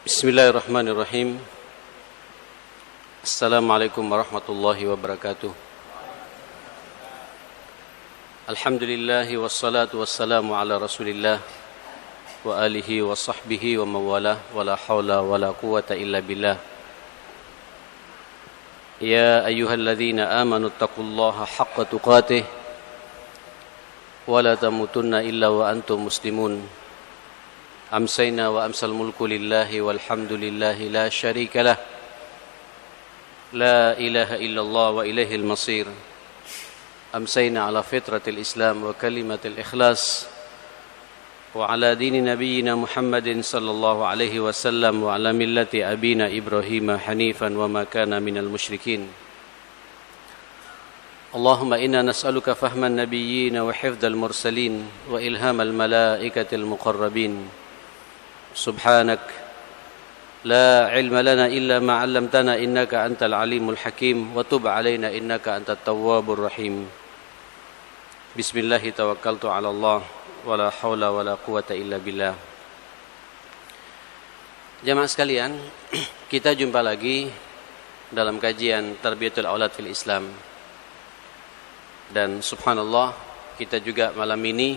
Bismillahirrahmanirrahim. Assalamualaikum warahmatullahi wabarakatuh. Alhamdulillahi wassalatu wassalamu ala rasulillah wa alihi wa sahbihi wa mawalah wa la hawla wa la quwata illa billah. Ya ayyuhalladzina amanu taqullaha haqqa tuqatih wa la tamutunna illa wa antum muslimun. Amsayna wa amsal mulku lillahi walhamdulillahi la syarika lah. La ilaha illallah wa ilaihil masir. Amsayna ala fitratil islam wa kalimatil ikhlas wa ala dini nabiyyina Muhammadin sallallahu alaihi wasallam wa ala millati abina Ibrahim hanifan wa ma kana minal musyrikin. Allahumma inna nas'aluka fahman nabiyyin wa hifdzal mursalin wa ilhamal malaikatil muqarrabin. Subhanak la ilma lana illa ma 'allamtana innaka antal alimul hakim wa tub 'alaina innaka antat tawwabur rahim. Bismillah tawakkaltu 'ala Allah wa la haula wa la quwata illa billah. Jamaah sekalian, kita jumpa lagi dalam kajian Tarbiyatul Aulad fil Islam. Dan subhanallah, kita juga malam ini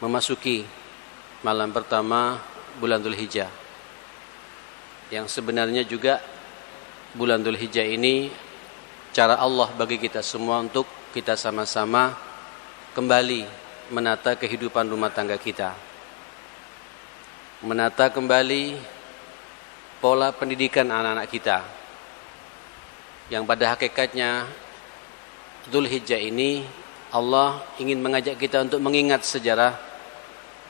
memasuki malam pertama bulan Dzulhijjah, yang sebenarnya juga bulan Dzulhijjah ini cara Allah bagi kita semua untuk kita sama-sama kembali menata kehidupan rumah tangga kita, menata kembali pola pendidikan anak-anak kita, yang pada hakikatnya Dzulhijjah ini Allah ingin mengajak kita untuk mengingat sejarah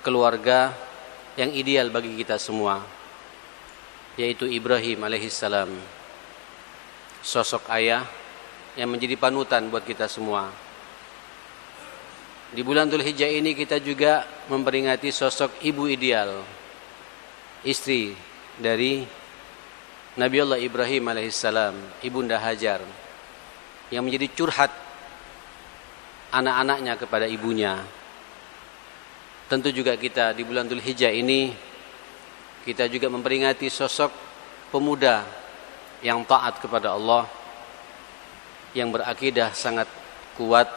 keluarga yang ideal bagi kita semua, yaitu Ibrahim alaihissalam, sosok ayah yang menjadi panutan buat kita semua. Di bulan Dzulhijjah ini kita juga memperingati sosok ibu ideal, istri dari Nabiullah Ibrahim alaihissalam, Ibunda Hajar, yang menjadi curhat anak-anaknya kepada ibunya. Tentu juga kita di bulan Dzulhijjah ini kita juga memperingati sosok pemuda yang taat kepada Allah, yang berakidah sangat kuat,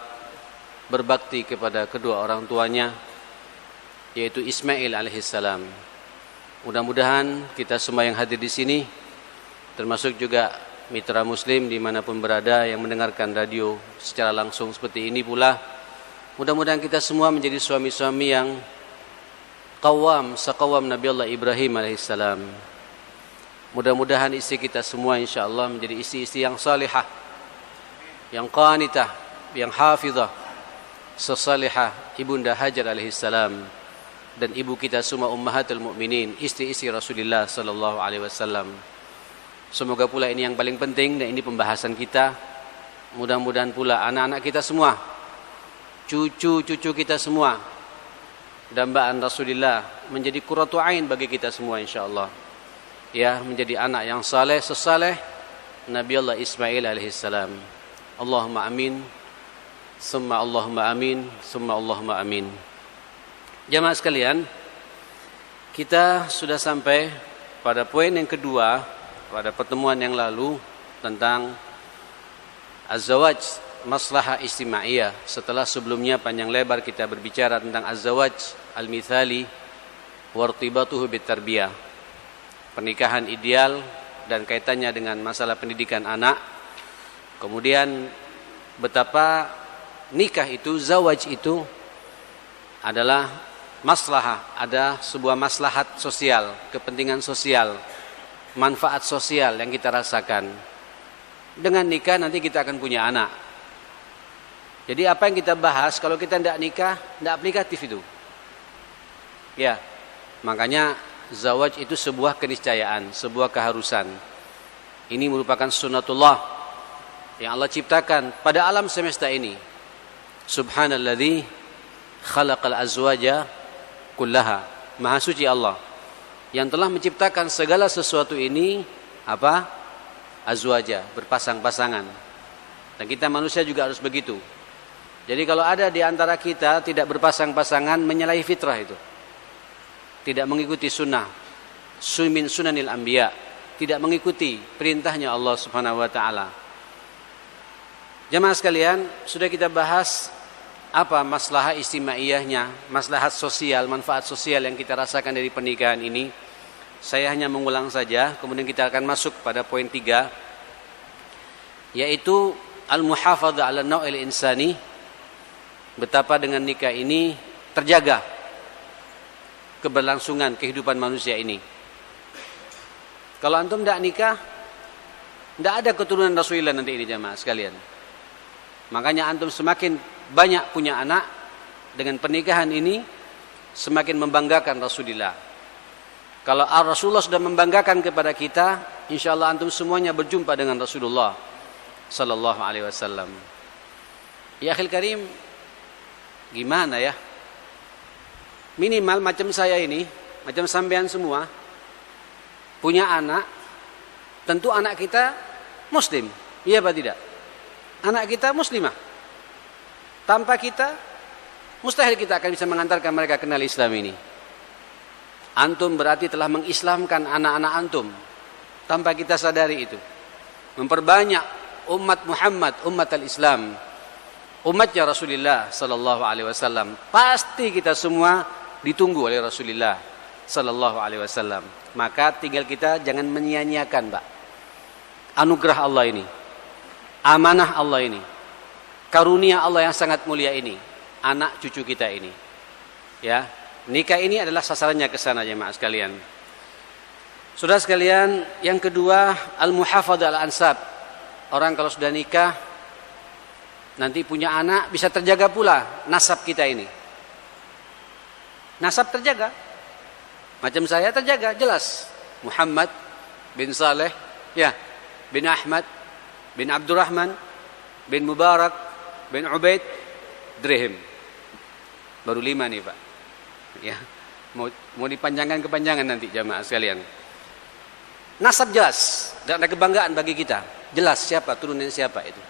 berbakti kepada kedua orang tuanya, yaitu Ismail alaihissalam. Mudah-mudahan kita semua yang hadir di sini, termasuk juga mitra muslim dimanapun berada yang mendengarkan radio secara langsung seperti ini pula, mudah-mudahan kita semua menjadi suami-suami yang qawwam saqawam Nabi Allah Ibrahim alaihissalam. Mudah-mudahan istri kita semua insyaAllah menjadi istri-istri yang salihah, yang qanitah, yang hafizah, sesalihah Ibunda Hajar alaihissalam, dan ibu kita semua ummahatul mukminin, istri-istri Rasulullah sallallahu alaihi wasallam. Semoga pula ini yang paling penting, dan ini pembahasan kita. Mudah-mudahan pula anak-anak kita semua, cucu-cucu kita semua, dambaan Rasulullah menjadi qurratu ain bagi kita semua insyaallah. Ya, menjadi anak yang saleh sesaleh Nabi Allah Ismail alaihissalam. Allahumma amin, summa Allahumma amin, summa Allahumma amin. Jamaah sekalian, kita sudah sampai pada poin yang kedua pada pertemuan yang lalu tentang az-zawaj, maslahah istimaiyah. Setelah sebelumnya panjang lebar kita berbicara tentang az-zawaj al-mithali wartibatuhu bitarbiyah, pernikahan ideal dan kaitannya dengan masalah pendidikan anak. Kemudian betapa nikah itu, zawaj itu adalah maslahah, ada sebuah maslahat sosial, kepentingan sosial, manfaat sosial yang kita rasakan. Dengan nikah nanti kita akan punya anak. Jadi apa yang kita bahas, kalau kita tidak nikah, tidak aplikatif itu. Ya, makanya zawaj itu sebuah keniscayaan, sebuah keharusan. Ini merupakan sunnatullah yang Allah ciptakan pada alam semesta ini. Subhanalladzi khalaqal azwaja kullaha. Maha suci Allah yang telah menciptakan segala sesuatu ini apa? Azwaja, berpasang-pasangan. Dan kita manusia juga harus begitu. Jadi kalau ada di antara kita tidak berpasang-pasangan, menyalahi fitrah itu. Tidak mengikuti sunnah min sunanil anbiya, tidak mengikuti perintahnya Allah Subhanahu wa taala. Jamaah sekalian, sudah kita bahas apa maslahah istimaiyahnya, maslahat sosial, manfaat sosial yang kita rasakan dari pernikahan ini. Saya hanya mengulang saja, kemudian kita akan masuk pada poin 3, yaitu al-muhafadzah 'ala an-naw'il insani. Betapa dengan nikah ini terjaga keberlangsungan kehidupan manusia ini. Kalau antum tidak nikah, tidak ada keturunan Rasulullah nanti ini jamaah sekalian. Makanya antum semakin banyak punya anak, dengan pernikahan ini semakin membanggakan Rasulullah. Kalau Rasulullah sudah membanggakan kepada kita, insya Allah antum semuanya berjumpa dengan Rasulullah Sallallahu Alaihi Wasallam. Ya akhil karim, gimana ya? Minimal macam saya ini, macam sampean semua, punya anak, tentu anak kita muslim, iya apa tidak? Anak kita muslimah. Tanpa kita, mustahil kita akan bisa mengantarkan mereka kenal Islam ini. Antum berarti telah mengislamkan anak-anak antum, tanpa kita sadari itu. Memperbanyak umat Muhammad, umat al-Islam, umatnya Rasulullah Sallallahu Alaihi Wasallam. Pasti kita semua ditunggu oleh Rasulullah Sallallahu Alaihi Wasallam. Maka tinggal kita jangan menyia-nyiakan, Pak, anugerah Allah ini, amanah Allah ini, karunia Allah yang sangat mulia ini, anak cucu kita ini. Ya, nikah ini adalah sasarannya ke sana jemaah sekalian. Saudara sekalian, yang kedua al-muhafadzah al-ansab. Orang kalau sudah nikah nanti punya anak, bisa terjaga pula nasab kita ini. Nasab terjaga. Macam saya terjaga, jelas. Muhammad bin Saleh, ya, bin Ahmad, bin Abdurrahman, bin Mubarak, bin Ubaid, Drihim. Baru 5 nih, Pak. Ya, mau dipanjangkan kepanjangan nanti jamaah sekalian. Nasab jelas, dan ada kebanggaan bagi kita. Jelas siapa, turunan siapa itu.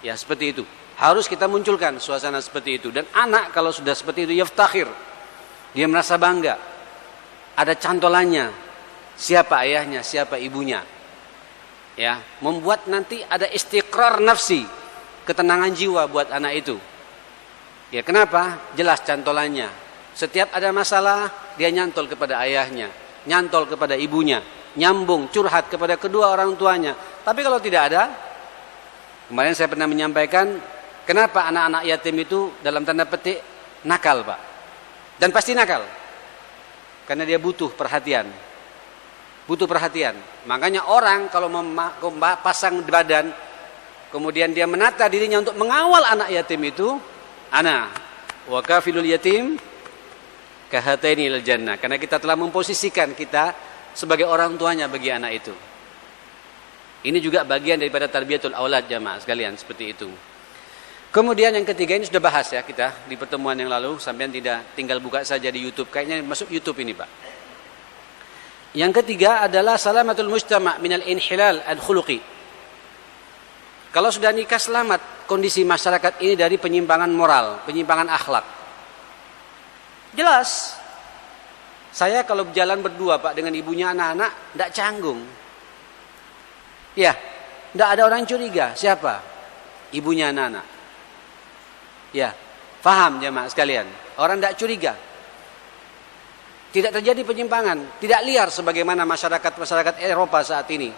Ya, seperti itu. Harus kita munculkan suasana seperti itu. Dan anak kalau sudah seperti itu, yaftakhir. Dia merasa bangga. Ada cantolannya. Siapa ayahnya, siapa ibunya. Ya, membuat nanti ada istiqrar nafsi, ketenangan jiwa buat anak itu. Ya, kenapa? Jelas cantolannya. Setiap ada masalah, dia nyantol kepada ayahnya, nyantol kepada ibunya, nyambung, curhat kepada kedua orang tuanya. Tapi kalau tidak ada, kemarin saya pernah menyampaikan, kenapa anak-anak yatim itu dalam tanda petik nakal, Pak? Dan pasti nakal. Karena dia butuh perhatian. Butuh perhatian. Makanya orang kalau pasang badan, kemudian dia menata dirinya untuk mengawal anak yatim itu, ana wa kafilul yatim kahataini ilal jannah. Karena kita telah memposisikan kita sebagai orang tuanya bagi anak itu. Ini juga bagian daripada tarbiyatul aulad jamaah sekalian, seperti itu. Kemudian yang ketiga, ini sudah bahas ya kita di pertemuan yang lalu, sampean tidak tinggal buka saja di YouTube, kayaknya masuk YouTube ini, Pak. Yang ketiga adalah salamatul mujtama' minal inhilal al-khuluqi. Kalau sudah nikah, selamat kondisi masyarakat ini dari penyimpangan moral, penyimpangan akhlak. Jelas. Saya kalau berjalan berdua, Pak, dengan ibunya anak-anak, tidak canggung. Ya, tidak ada orang curiga. Siapa? Ibunya anak-anak. Ya, faham jemaah sekalian. Orang tidak curiga. Tidak terjadi penyimpangan. Tidak liar sebagaimana masyarakat Eropa saat ini.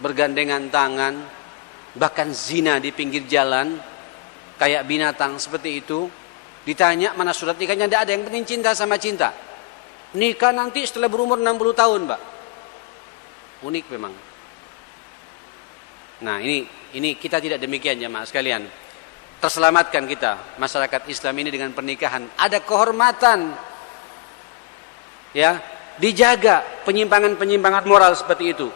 Bergandengan tangan, bahkan zina di pinggir jalan, kayak binatang seperti itu. Ditanya mana surat nikahnya, tidak ada. Yang penting cinta sama cinta. Nikah nanti setelah berumur 60 tahun, Pak. Unik memang. Nah, ini kita tidak demikian jemaah sekalian. Terselamatkan kita masyarakat Islam ini dengan pernikahan. Ada kehormatan. Ya, dijaga penyimpangan-penyimpangan moral seperti itu.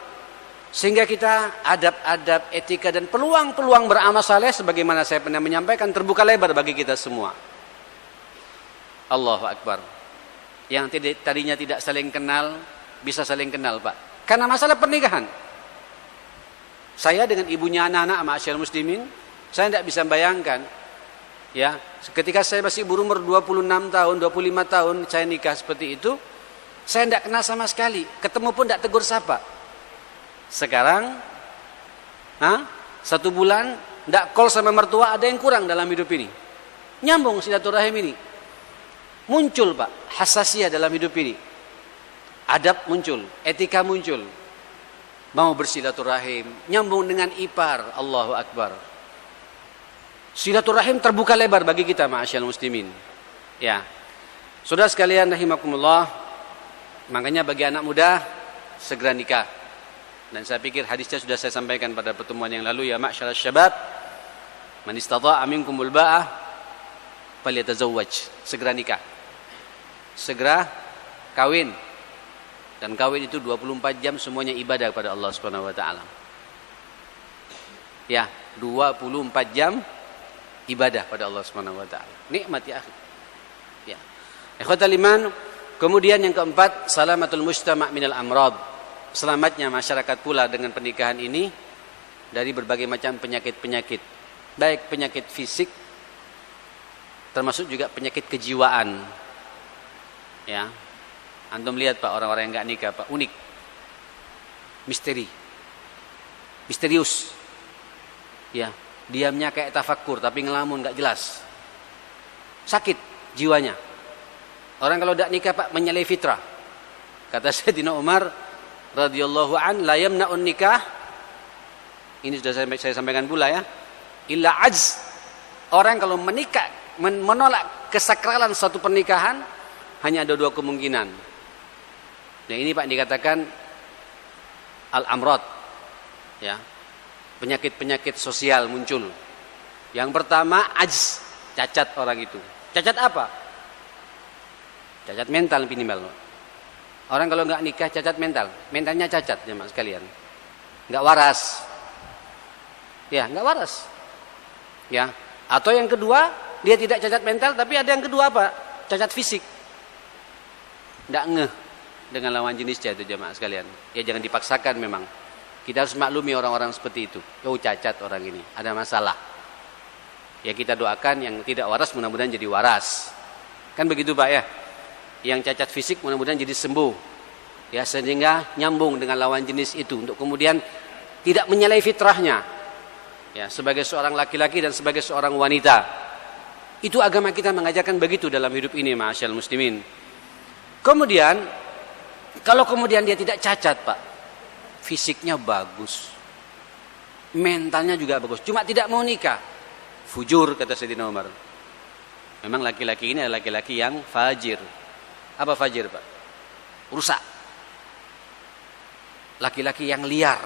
Sehingga kita adab-adab, etika dan peluang-peluang beramal saleh sebagaimana saya pernah menyampaikan terbuka lebar bagi kita semua. Allahu Akbar. Yang tadinya tidak saling kenal bisa saling kenal, Pak. Karena masalah pernikahan. Saya dengan ibunya anak-anak ma'asyiral muslimin, saya tidak bisa bayangkan ya, ketika saya masih berumur 26 tahun, 25 tahun saya nikah seperti itu. Saya tidak kenal sama sekali, ketemu pun tidak tegur sapa. Sekarang, 1 bulan tidak call sama mertua, ada yang kurang dalam hidup ini. Nyambung silaturahim ini. Muncul Pak, hasasiyah dalam hidup ini. Adab muncul, etika muncul. Mau bersilaturahim, nyambung dengan ipar, Allahu Akbar. Silaturahim terbuka lebar bagi kita, ma'asyal muslimin. Ya. Saudara sekalian rahimakumullah, makanya bagi anak muda segera nikah. Dan saya pikir hadisnya sudah saya sampaikan pada pertemuan yang lalu, ya ma'syarasy syabab, man istata'a minkumul ba'ah falyatazawwaj. Segera nikah. Segera kawin. Dan kawin itu 24 jam semuanya ibadah kepada Allah Subhanahu wa taala. Ya, 24 jam ibadah pada Allah Subhanahu wa taala. Nikmat ya akhi. Ya. Ikhwatal iman, kemudian yang keempat, salamatul mujtama' minal amrad. Selamatnya masyarakat pula dengan pernikahan ini dari berbagai macam penyakit-penyakit. Baik penyakit fisik termasuk juga penyakit kejiwaan. Ya. Antum lihat Pak, orang-orang yang enggak nikah Pak, unik. Misteri. Misterius. Ya, diamnya kayak tafakkur tapi ngelamun enggak jelas. Sakit jiwanya. Orang kalau enggak nikah Pak menyalahi fitrah. Kata Sayyidina Umar radhiyallahu an, la yamna'un nikah. Ini sudah saya sampaikan pula ya. Illa ajz. Orang kalau menikah menolak kesakralan suatu pernikahan hanya ada 2 kemungkinan. Nah ini Pak dikatakan al-amrad, ya, penyakit-penyakit sosial muncul. Yang pertama ajz, cacat orang itu. Cacat apa? Cacat mental minimal. Orang kalau nggak nikah cacat mental, mentalnya cacat jemaah sekalian, nggak waras. Ya nggak waras. Ya. Atau yang kedua dia tidak cacat mental tapi ada yang kedua apa? Cacat fisik. Nggak ngeh dengan lawan jenisnya itu jemaah sekalian. Ya jangan dipaksakan memang. Kita harus maklumi orang-orang seperti itu. Oh cacat orang ini, ada masalah. Ya kita doakan yang tidak waras mudah-mudahan jadi waras. Kan begitu Pak ya. Yang cacat fisik mudah-mudahan jadi sembuh. Ya sehingga nyambung dengan lawan jenis itu untuk kemudian tidak menyalahi fitrahnya. Ya sebagai seorang laki-laki dan sebagai seorang wanita. Itu agama kita mengajarkan begitu dalam hidup ini ma'asyal muslimin. Kemudian kalau kemudian dia tidak cacat Pak, fisiknya bagus, mentalnya juga bagus, cuma tidak mau nikah, fujur kata Sayyidina Umar. Memang laki-laki ini adalah laki-laki yang fajir. Apa fajir Pak? Rusak. Laki-laki yang liar,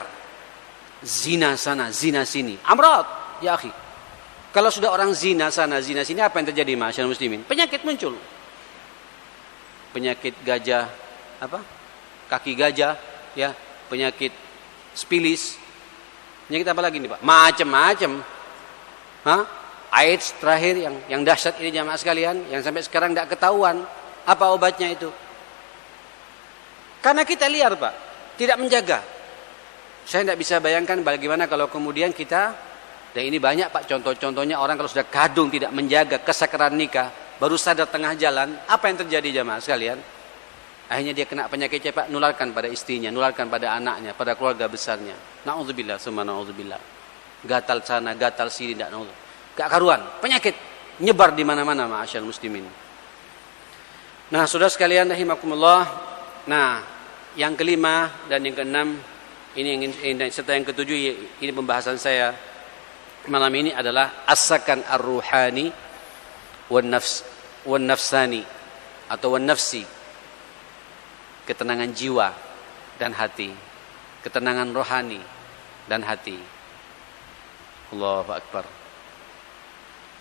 zina sana, zina sini, amrad ya akhi. Kalau sudah orang zina sana, zina sini, apa yang terjadi ma'asyarul muslimin? Penyakit muncul. Penyakit gajah, apa? Kaki gajah, ya, penyakit spilis. Penyakit apa lagi nih Pak? Macam-macam. AIDS terakhir yang dahsyat ini jamaah sekalian, yang sampai sekarang tidak ketahuan apa obatnya itu. Karena kita liar Pak, tidak menjaga. Saya tidak bisa bayangkan bagaimana kalau kemudian kita, dan ini banyak Pak contoh-contohnya orang kalau sudah kadung tidak menjaga kesakralan nikah, baru sadar tengah jalan, apa yang terjadi jamaah sekalian? Akhirnya dia kena penyakit cepat, nularkan pada istrinya, nularkan pada anaknya, pada keluarga besarnya. Na'udzubillah, summa na'udzubillah. Gatal sana, gatal sini, tidak na'udzubillah. Gak karuan, penyakit nyebar di mana-mana ma'asyal muslimin. Nah, saudara sekalian rahimakumullah. Nah, yang kelima dan yang keenam ini serta yang ketujuh, ini pembahasan saya malam ini adalah asakan ar-ruhani wan nafsani atau wan nafsi. Ketenangan jiwa dan hati, ketenangan rohani dan hati. Allahu Akbar.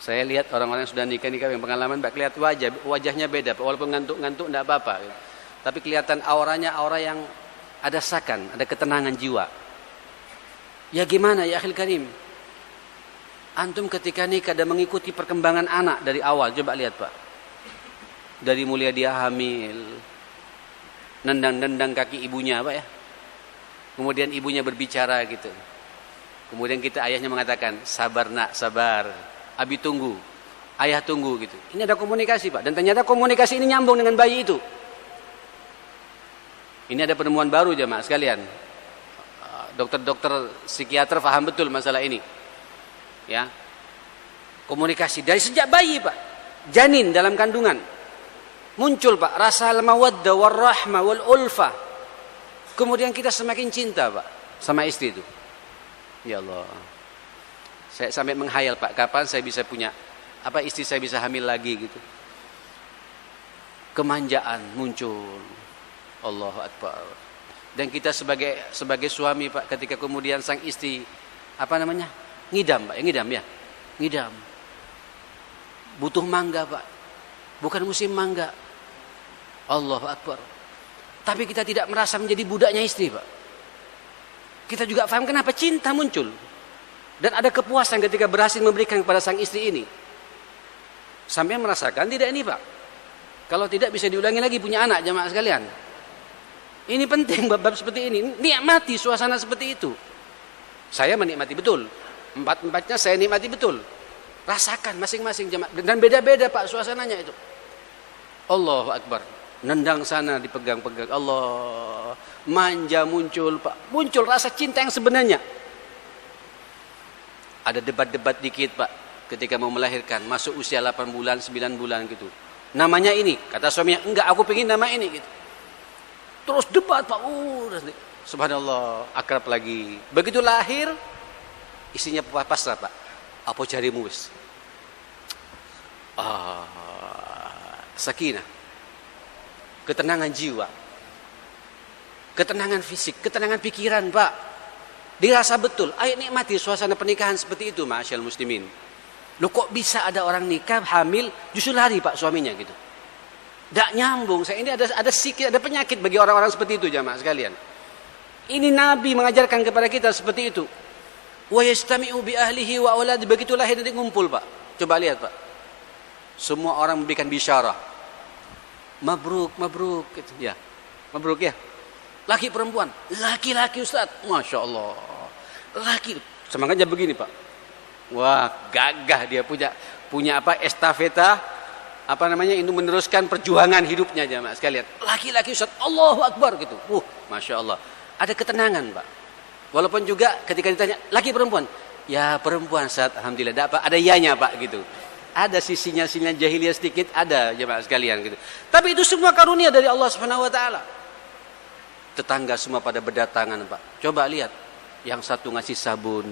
Saya lihat orang-orang yang sudah nikah yang pengalaman, Mbak, lihat wajahnya beda, walaupun ngantuk-ngantuk enggak apa-apa. Tapi kelihatan auranya aura yang ada sakan, ada ketenangan jiwa. Ya gimana ya akhil karim? Antum ketika nikah dan mengikuti perkembangan anak dari awal, coba lihat Pak. Dari mulai dia hamil, nendang-nendang kaki ibunya Pak ya. Kemudian ibunya berbicara gitu. Kemudian kita ayahnya mengatakan, sabar nak, sabar. Abi tunggu, ayah tunggu gitu. Ini ada komunikasi Pak. Dan ternyata komunikasi ini nyambung dengan bayi itu. Ini ada penemuan baru jemaah sekalian. Dokter-dokter psikiater paham betul masalah ini. Ya. Komunikasi dari sejak bayi, Pak. Janin dalam kandungan. Muncul, Pak, rasa al-mawaddah war-rahmah wal-ulfah. Kemudian kita semakin cinta, Pak, sama istri itu. Ya Allah. Saya sampai menghayal, Pak, kapan saya bisa punya istri saya bisa hamil lagi gitu. Kemanjaan muncul. Allahu Akbar. Dan kita sebagai suami, Pak, ketika kemudian sang istri ngidam, Pak, ngidam. Butuh mangga, Pak. Bukan musim mangga. Allahu Akbar. Tapi kita tidak merasa menjadi budaknya istri, Pak. Kita juga paham kenapa cinta muncul. Dan ada kepuasan ketika berhasil memberikan kepada sang istri ini. Sampai merasakan tidak ini, Pak. Kalau tidak bisa diulangi lagi punya anak, jemaah sekalian. Ini penting bab-bab seperti ini. Nikmati suasana seperti itu. Saya menikmati betul. Empat-empatnya saya nikmati betul. Rasakan masing-masing jemaah. Dan beda-beda, Pak, suasananya itu. Allahu Akbar. Nendang sana dipegang-pegang. Allah. Manja muncul, Pak. Muncul rasa cinta yang sebenarnya. Ada debat-debat dikit, Pak. Ketika mau melahirkan. Masuk usia 8 bulan, 9 bulan gitu. Namanya ini. Kata suaminya, enggak, aku pengen nama ini gitu. Terus debat, Pak. Subhanallah, akrab lagi. Begitu lahir, istrinya pasrah, Pak. Apa carimu wis? Sakinah. Ketenangan jiwa. Ketenangan fisik, ketenangan pikiran, Pak. Dirasa betul. Ayo nikmati suasana pernikahan seperti itu, ma'asyal muslimin. Loh, kok bisa ada orang nikah hamil justru lari, Pak, suaminya gitu. Tidak nyambung. Ini ada penyakit bagi orang-orang seperti itu, jamaah sekalian. Ini Nabi mengajarkan kepada kita seperti itu. Wa yastami'u bi ahlihi wa auladi. Begitu lahir nanti ngumpul, Pak. Coba lihat, Pak. Semua orang memberikan bisyarah. Mabruk, mabruk gitu. Ya. Mabruk ya. Laki perempuan, laki-laki, Ustaz. Masya Allah. Laki. Semangatnya begini, Pak. Wah, gagah dia punya estafeta ini meneruskan perjuangan hidupnya, jemaah sekalian. Laki-laki, Ustaz, Allahu Akbar gitu. Masya Allah. Ada ketenangan, Pak. Walaupun juga ketika ditanya, laki perempuan? Ya, perempuan, Ustaz. Alhamdulillah. Ada iyanya, Pak, gitu. Ada sisinya jahiliyah sedikit, ada, jemaah sekalian gitu. Tapi itu semua karunia dari Allah Subhanahu wa taala. Tetangga semua pada berdatangan, Pak. Coba lihat. Yang satu ngasih sabun.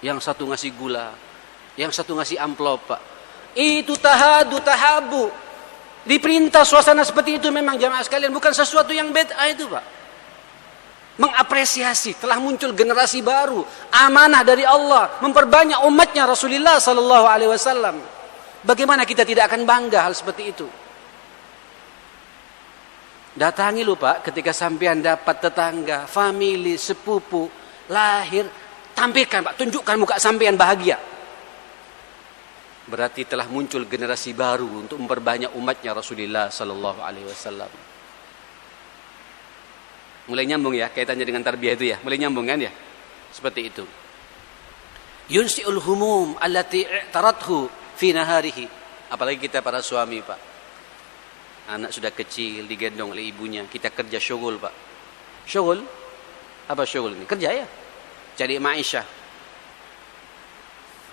Yang satu ngasih gula. Yang satu ngasih amplop, Pak. Itu tahabu. Diperintah suasana seperti itu memang, jamaah sekalian. Bukan sesuatu yang bid'ah itu, Pak. Mengapresiasi. Telah muncul generasi baru. Amanah dari Allah. Memperbanyak umatnya Rasulullah Sallallahu Alaihi Wasallam. Bagaimana kita tidak akan bangga hal seperti itu? Datangi lu, Pak. Ketika sampean dapat tetangga, famili, sepupu, lahir. Tampilkan, Pak. Tunjukkan muka sampean bahagia. Berarti telah muncul generasi baru untuk memperbanyak umatnya Rasulullah Sallallahu Alaihi Wasallam. Mulai nyambung ya kaitannya dengan tarbiyah itu ya. Mulai nyambung kan ya? Seperti itu. Yunsi'ul humum allati i'tarathu fi naharihi. Apalagi kita para suami, Pak. Anak sudah kecil digendong oleh ibunya. Kita kerja syughul, Pak. Syughul? Apa syughul ini? Kerja ya. Cari ma'isyah.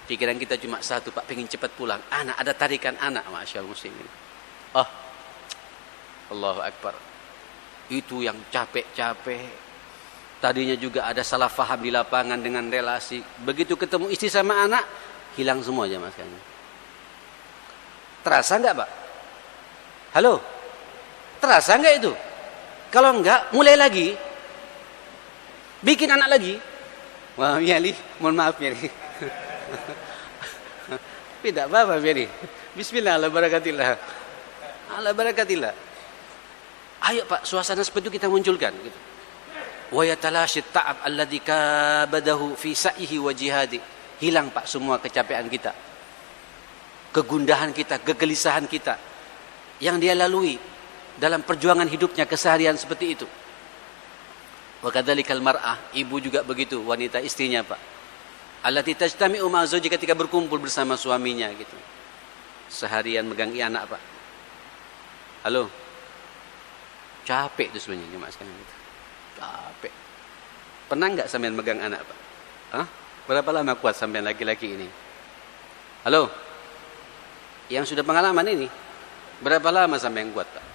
Pikiran kita cuma satu, Pak, pengen cepat pulang. Anak, ada tarikan anak, masyaallah muslimin. Allahu Akbar. Itu yang capek-capek. Tadinya juga ada salah faham di lapangan dengan relasi. Begitu ketemu istri sama anak, hilang semua aja, Mas. Terasa enggak, Pak? Halo? Terasa enggak itu? Kalau enggak, mulai lagi. Bikin anak lagi. Wah, Miali, mohon maaf, Miali. Tidak apa-apa, Miali. Bismillah, Allah barakatillah. Allah barakatillah. Ayo, Pak, suasana seperti itu kita munculkan. Gitu. Wa yatalashit ta'ab alladhi kabadahu fi sa'ihi wa jihadi. Hilang, Pak, semua kecapean kita. Kegundahan kita, kegelisahan kita. Yang dia lalui dalam perjuangan hidupnya keseharian seperti itu. Wa kadzalikal mar'ah, ibu juga begitu, wanita istrinya, Pak. Allati tajtami'u ma'a zawji, ketika berkumpul bersama suaminya gitu. Seharian megang anak, Pak. Halo. Capek itu sebenarnya jemaah sekalian itu. Capek. Pernah nggak sampean megang anak, Pak? Hah? Berapa lama kuat sampean laki-laki ini? Halo? Yang sudah pengalaman ini, berapa lama sampean kuat, Pak?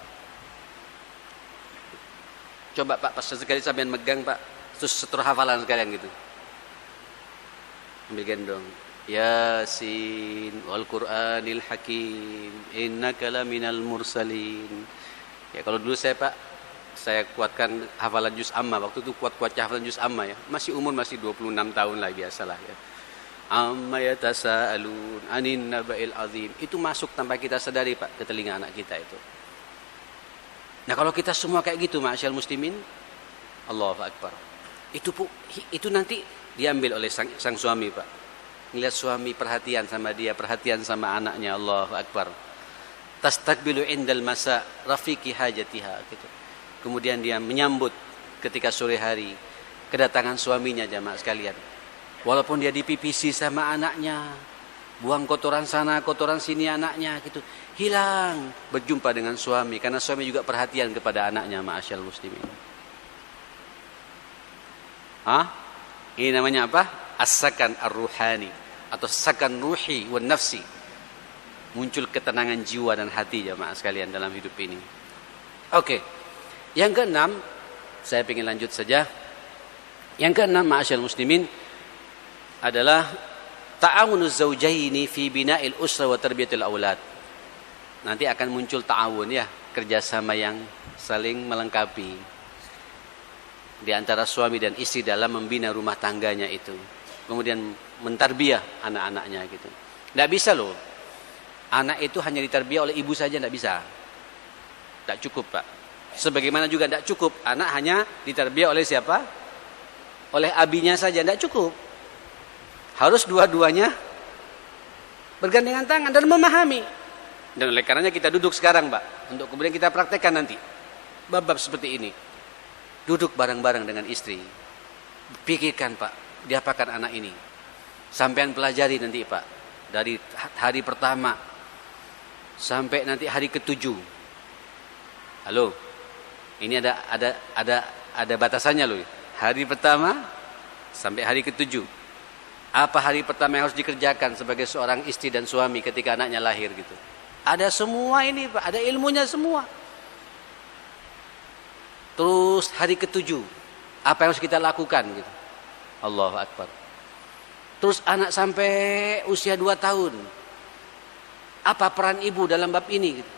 Coba Pak, pas sekali sampean megang, Pak, terus setor hafalan sekalian gitu. Ambil gendong. Yasin wal Qur'anil Hakim innaka laminal mursalin. Ya kalau dulu saya, Pak, saya kuatkan hafalan juz amma. Waktu itu kuat-kuatnya hafalan juz amma ya. Masih umur masih 26 tahun lah biasalah ya. Amma yatasaalun anin naba'il azim. Itu masuk tanpa kita sadari, Pak, ke telinga anak kita itu. Nah, kalau kita semua kayak gitu, ma'asyal muslimin, Allahu akbar. Itu nanti diambil oleh sang suami, Pak. Ngelihat suami perhatian sama dia, perhatian sama anaknya, Allahu akbar. Tastakbilu indal masa rafiqi hajatiha gitu. Kemudian dia menyambut ketika sore hari kedatangan suaminya, jamaah sekalian. Walaupun dia dipipisi sama anaknya, buang kotoran sana, kotoran sini anaknya gitu, hilang berjumpa dengan suami karena suami juga perhatian kepada anaknya, ma'asyal muslimin. Ini namanya apa? As-sakan ar-ruhani atau sakan ruhi wan nafsi. Muncul ketenangan jiwa dan hati, jamaah sekalian, dalam hidup ini. Oke. Yang keenam, saya ingin lanjut saja. Yang keenam, ma'asyal muslimin, adalah ta'awunuz zawjaini fi bina'il usra wa tarbiyatil aulad. Nanti akan muncul ta'awun ya, kerjasama yang saling melengkapi di antara suami dan istri dalam membina rumah tangganya itu. Kemudian mentarbiyah anak-anaknya gitu. Tidak bisa loh, anak itu hanya ditarbiyah oleh ibu saja, tidak bisa. Tidak cukup, Pak. Sebagaimana juga tidak cukup anak hanya ditarbiyah oleh siapa? Oleh abinya saja, tidak cukup. Harus dua-duanya bergandengan tangan dan memahami. Dan oleh karenanya kita duduk sekarang, Pak, untuk kemudian kita praktekkan nanti bab-bab seperti ini. Duduk bareng-bareng dengan istri. Pikirkan, Pak, diapakan anak ini. Sampean pelajari nanti, Pak, dari hari pertama sampai nanti hari ke-7. Halo. Ini ada batasannya loh. Hari pertama sampai hari ke-7. Apa hari pertama yang harus dikerjakan sebagai seorang istri dan suami ketika anaknya lahir gitu. Ada semua ini, Pak, ada ilmunya semua. Terus hari ke-7, apa yang harus kita lakukan gitu. Allahu akbar. Terus anak sampai usia 2 tahun. Apa peran ibu dalam bab ini gitu.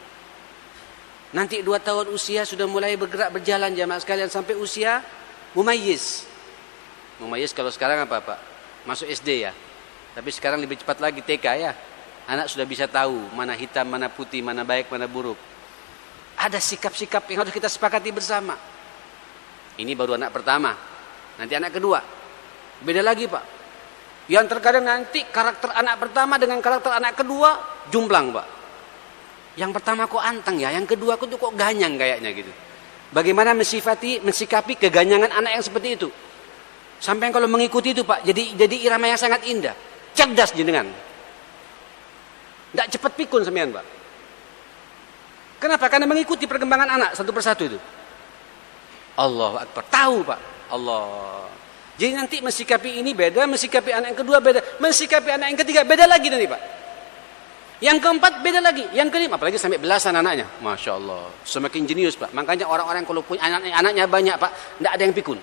Nanti 2 tahun usia sudah mulai bergerak berjalan, jamaah sekalian, sampai usia mumayyiz. Mumayyiz kalau sekarang apa, Pak? Masuk SD ya. Tapi sekarang lebih cepat lagi TK ya. Anak sudah bisa tahu mana hitam, mana putih, mana baik, mana buruk. Ada sikap-sikap yang harus kita sepakati bersama. Ini baru anak pertama. Nanti anak kedua. Beda lagi, Pak. Yang terkadang nanti karakter anak pertama dengan karakter anak kedua jumplang, Pak. Yang pertama kok anteng ya, yang kedua kok ganyang kayaknya gitu. Bagaimana mensikapi keganyangan anak yang seperti itu? Sampai kalau mengikuti itu, Pak, jadi irama yang sangat indah. Cerdas jenengan. Tidak cepat pikun sampean, Pak. Kenapa? Karena mengikuti perkembangan anak satu persatu itu. Allahu akbar. Tahu, Pak. Allah. Jadi nanti mensikapi ini beda, mensikapi anak yang kedua beda, mensikapi anak yang ketiga beda lagi nanti, Pak. Yang keempat beda lagi, yang kelima, apalagi sampai belasan anaknya. Masya Allah. Semakin jenius, Pak. Makanya orang-orang kalau punya anaknya banyak, Pak, tidak ada yang pikun.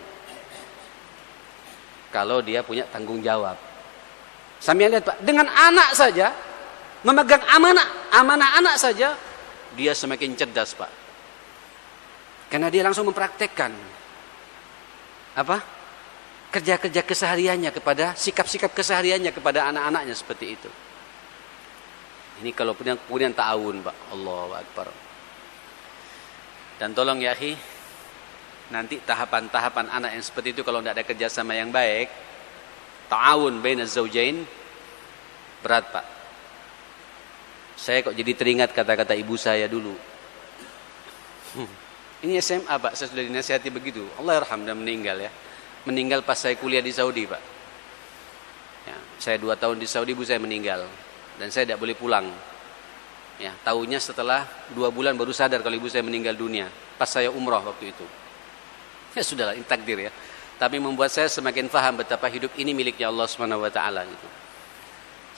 Kalau dia punya tanggung jawab. Sambil lihat, Pak, dengan anak saja, memegang amanah anak saja, dia semakin cerdas, Pak. Karena dia langsung mempraktekkan apa? Kerja-kerja kesehariannya kepada sikap-sikap kesehariannya kepada anak-anaknya seperti itu. Ini kalau kemudian ta'awun, Pak. Allahu akbar. Dan tolong ya, akhi, nanti tahapan-tahapan anak yang seperti itu kalau tidak ada kerjasama yang baik, ta'awun bainaz zaujain, berat, Pak. Saya kok jadi teringat kata-kata ibu saya dulu. Ini SMA, Pak, saya sudah dinasihati begitu. Allah yarham, dan meninggal ya. Meninggal pas saya kuliah di Saudi, Pak. Ya, saya 2 tahun di Saudi, ibu saya meninggal. Dan saya tidak boleh pulang. Ya, tahunya setelah 2 bulan baru sadar kalau ibu saya meninggal dunia. Pas saya umroh waktu itu. Ya sudahlah, ini takdir ya. Tapi membuat saya semakin paham betapa hidup ini miliknya Allah Subhanahu wa taala gitu.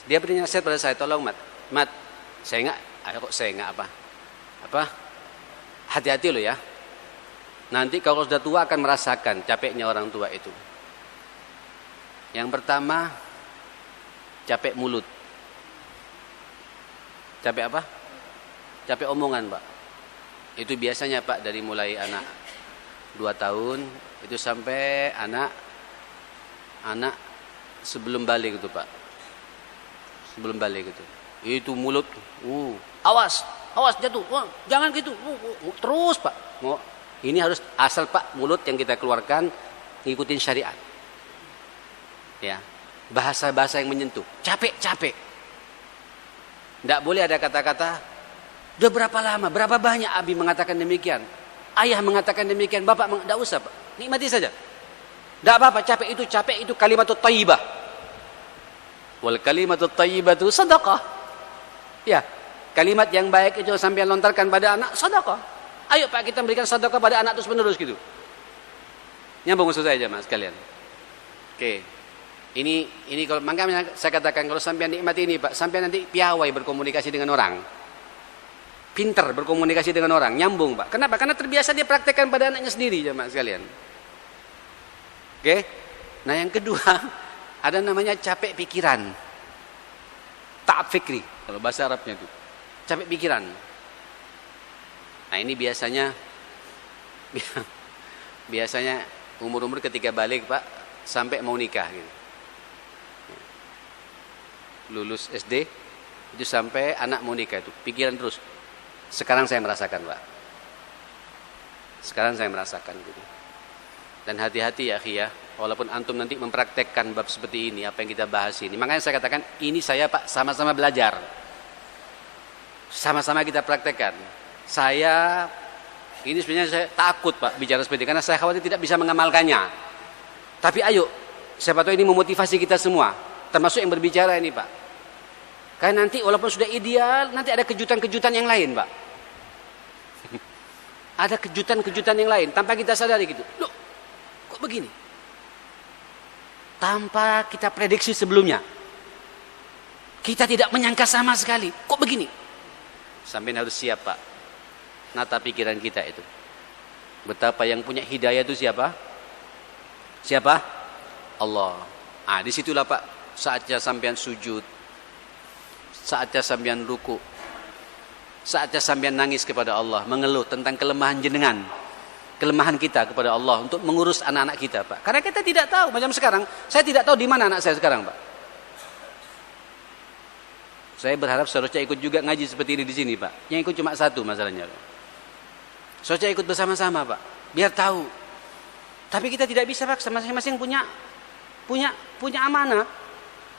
Dia beri nasihat pada saya, tolong Mat, saya enggak apa? Hati-hati lo ya. Nanti kalau sudah tua akan merasakan capeknya orang tua itu. Yang pertama, capek mulut. Capek apa? Capek omongan, Pak. Itu biasanya, Pak, dari mulai anak 2 tahun itu sampai anak sebelum balik itu, Pak. Sebelum balik itu. Itu mulut, awas jatuh. Jangan gitu. Terus, Pak. Ini harus asal, Pak, mulut yang kita keluarkan ngikutin syariat. Ya. Bahasa-bahasa yang menyentuh. Capek. Tidak boleh ada kata-kata, udah berapa lama, berapa banyak Abi mengatakan demikian. Ayah mengatakan demikian, Bapak tidak usah, Pak. Nikmati saja. Tidak apa-apa, capek itu kalimatut thayyibah. Wal kalimatut thayyibah itu sedekah. Ya, kalimat yang baik itu sampai lontarkan pada anak, sedekah. Ayo Pak, kita berikan sedekah pada anak terus menerus gitu. Nyambung maksud saya Mas sekalian. Oke. Ini kalau makanya saya katakan kalau sampean nikmati ini Pak, sampean nanti piawai berkomunikasi dengan orang. Pintar berkomunikasi dengan orang, nyambung Pak. Kenapa? Karena terbiasa dia praktekkan pada anaknya sendiri jemaah sekalian. Oke? Nah, yang kedua, ada namanya capek pikiran. Ta'ab fikri kalau bahasa Arabnya itu. Capek pikiran. Nah, ini biasanya umur-umur ketika balik Pak sampai mau nikah gitu. Lulus SD itu sampai anak mau nikah itu pikiran terus. Sekarang saya merasakan Pak. Sekarang saya merasakan gitu. Dan hati-hati ya akhi ya, walaupun antum nanti mempraktekkan bab seperti ini apa yang kita bahas ini. Makanya saya katakan ini saya Pak sama-sama belajar. Sama-sama kita praktekkan. Ini sebenarnya saya takut Pak bicara seperti ini karena saya khawatir tidak bisa mengamalkannya. Tapi ayo, siapa tahu ini memotivasi kita semua. Termasuk yang berbicara ini Pak. Karena nanti walaupun sudah ideal, nanti ada kejutan-kejutan yang lain Pak. Ada kejutan-kejutan yang lain tanpa kita sadari gitu. Loh, kok begini? Tanpa kita prediksi sebelumnya. Kita tidak menyangka sama sekali. Kok begini? Sampai harus siap Pak. Nata pikiran kita itu. Betapa yang punya hidayah itu siapa? Siapa? Allah. Disitulah Pak. Saatnya sampean sujud, saatnya sampean ruku, saatnya sampean nangis kepada Allah, mengeluh tentang kelemahan jenengan, kelemahan kita kepada Allah untuk mengurus anak-anak kita Pak. Karena kita tidak tahu, macam sekarang, saya tidak tahu di mana anak saya sekarang Pak. Saya berharap seharusnya ikut juga ngaji seperti ini di sini Pak. Yang ikut cuma satu masalahnya. Seharusnya ikut bersama-sama Pak, biar tahu. Tapi kita tidak bisa Pak, masing-masing punya amanah.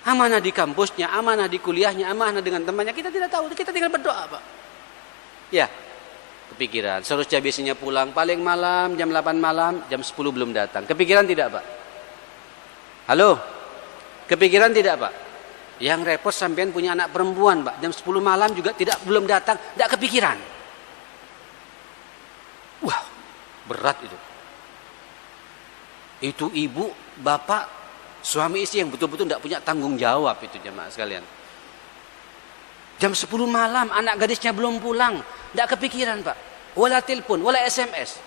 Amanah di kampusnya, amanah di kuliahnya, amanah dengan temannya. Kita tidak tahu, kita tinggal berdoa Pak. Ya, kepikiran. Seharusnya biasanya pulang paling malam, jam 8 malam, jam 10 belum datang. Kepikiran tidak Pak? Halo? Kepikiran tidak Pak? Yang repot sampean punya anak perempuan Pak. Jam 10 malam juga belum datang, tidak kepikiran. Wah, berat itu. Itu ibu, bapak, suami istri yang betul-betul tidak punya tanggung jawab itu jemaah sekalian. Jam 10 malam anak gadisnya belum pulang, tidak kepikiran Pak. Wala telepon, wala SMS.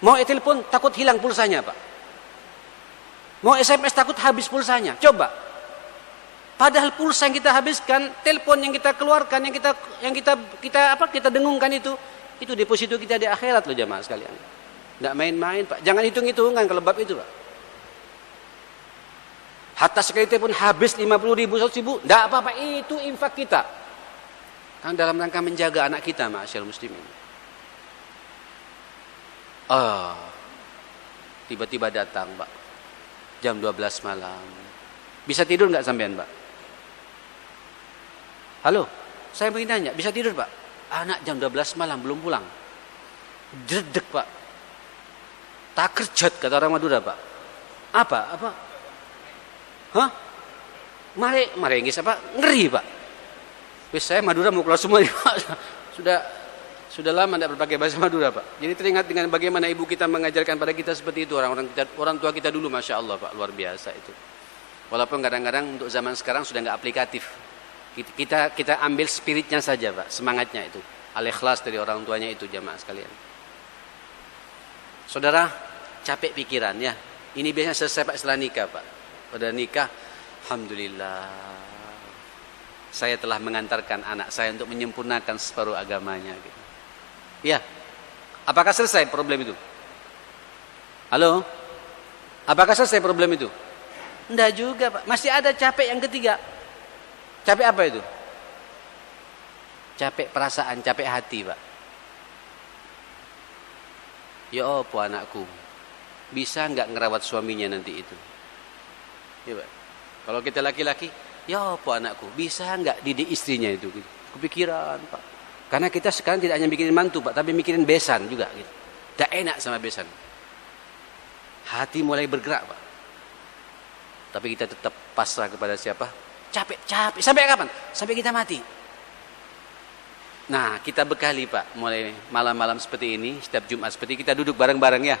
Mau telepon takut hilang pulsanya Pak. Mau SMS takut habis pulsanya. Coba. Padahal pulsa yang kita habiskan, telepon yang kita keluarkan, yang kita dengungkan itu deposito kita di akhirat loh jemaah sekalian. Tidak main-main Pak. Jangan hitung-hitungan kalau bab itu Pak. Hatta sekali pun habis 50.000, 100.000, tidak apa-apa, itu infak kita. Kan dalam rangka menjaga anak kita, ma'asyarul muslimin. Tiba-tiba datang, Pak. Jam 12 malam. Bisa tidur nggak sampean, Pak? Halo, saya ingin tanya, bisa tidur, Pak? Anak jam 12 malam belum pulang. Jedek, Pak. Tak kerjat, kata orang Madura, Pak. Apa? Hah? Marengis apa? Ngeri Pak. Tapi saya Madura mau keluar semua sudah lama tidak berpakai bahasa Madura, Pak. Jadi teringat dengan bagaimana ibu kita mengajarkan pada kita seperti itu, orang tua kita dulu, masya Allah, Pak, luar biasa itu. Walaupun kadang-kadang untuk zaman sekarang sudah nggak aplikatif. Kita ambil spiritnya saja, Pak, semangatnya itu, al-ikhlas dari orang tuanya itu, jamaah sekalian. Saudara, capek pikiran ya. Ini biasanya selesai Pak setelah nikah, Pak. Pada nikah, alhamdulillah, saya telah mengantarkan anak saya untuk menyempurnakan separuh agamanya. Gitu. Ya, apakah selesai problem itu? Halo? Apakah selesai problem itu? Enggak juga, Pak. Masih ada capek yang ketiga. Capek apa itu? Capek perasaan, capek hati, Pak. Ya apa anakku, bisa enggak ngerawat suaminya nanti itu? Ya, Pak. Kalau kita laki-laki, ya apa anakku, bisa enggak didik istrinya itu? Kepikiran, Pak. Karena kita sekarang tidak hanya mikirin mantu, Pak, tapi mikirin besan juga. Gitu. Tidak enak sama besan. Hati mulai bergerak, Pak. Tapi kita tetap pasrah kepada siapa? Capek. Sampai kapan? Sampai kita mati. Nah, kita bekali, Pak, mulai malam-malam seperti ini, setiap Jumat seperti kita duduk bareng-bareng ya.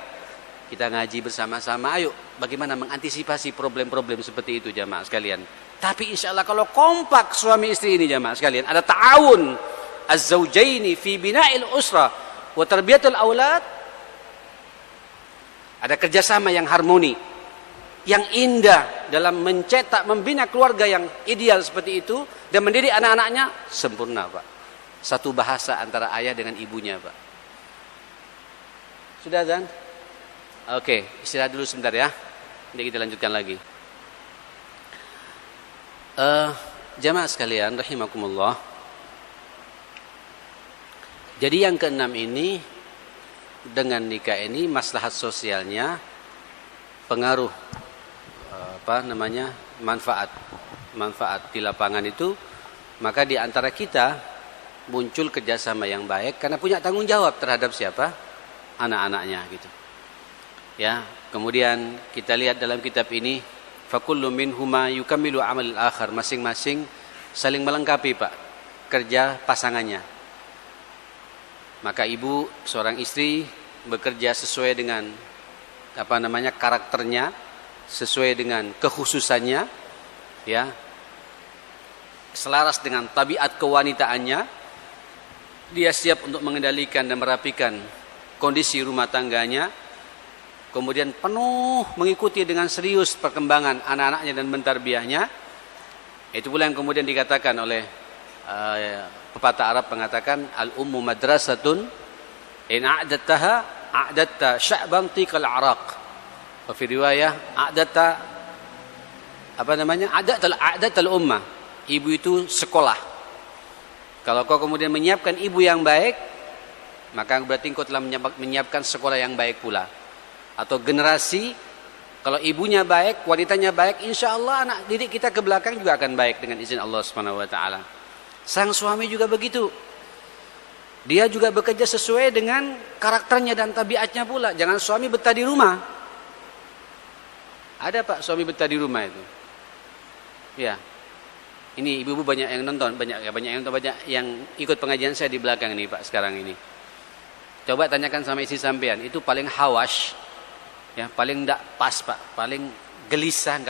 Kita ngaji bersama-sama. Ayo, bagaimana mengantisipasi problem-problem seperti itu, jamaah sekalian. Tapi insya Allah kalau kompak suami istri ini, jamaah sekalian, ada ta'awun az-zawjaini fi bina'il usra wa tarbiyatul aulad, ada kerjasama yang harmoni, yang indah dalam mencetak, membina keluarga yang ideal seperti itu dan mendidik anak-anaknya sempurna, Pak. Satu bahasa antara ayah dengan ibunya, Pak. Sudah, Zan? Oke, istirahat dulu sebentar ya. Nanti kita lanjutkan lagi. Jamaah sekalian rahimakumullah. Jadi yang keenam ini, dengan nikah ini maslahat sosialnya, pengaruh manfaat di lapangan itu, maka di antara kita muncul kerjasama yang baik karena punya tanggung jawab terhadap siapa? Anak-anaknya gitu. Ya, kemudian kita lihat dalam kitab ini, fakullu minhuma yukammilu amalil akhar, masing-masing saling melengkapi, Pak, kerja pasangannya. Maka ibu, seorang istri bekerja sesuai dengan karakternya, sesuai dengan kekhususannya, ya, selaras dengan tabiat kewanitaannya. Dia siap untuk mengendalikan dan merapikan kondisi rumah tangganya, kemudian penuh mengikuti dengan serius perkembangan anak-anaknya dan mentarbiyahnya. Itu pula yang kemudian dikatakan oleh pepatah Arab, mengatakan al-ummu madrasatun in a'dattaha a'datta sya'ban tiqal araq. Wa fi riwayah a'datta a'datal ummah. Ibu itu sekolah. Kalau kau kemudian menyiapkan ibu yang baik, maka berarti engkau telah menyiapkan sekolah yang baik pula. Atau generasi, kalau ibunya baik, wanitanya baik, insya Allah anak didik kita ke belakang juga akan baik dengan izin Allah Subhanahu wa taala. Sang suami juga begitu. Dia juga bekerja sesuai dengan karakternya dan tabiatnya pula. Jangan suami betah di rumah. Ada, Pak, suami betah di rumah itu. Ya. Ini ibu-ibu banyak yang nonton, banyak yang ikut pengajian saya di belakang ini, Pak, sekarang ini. Coba tanyakan sama istri sampean, itu paling hawas, ya, paling enggak pas, Pak, paling gelisah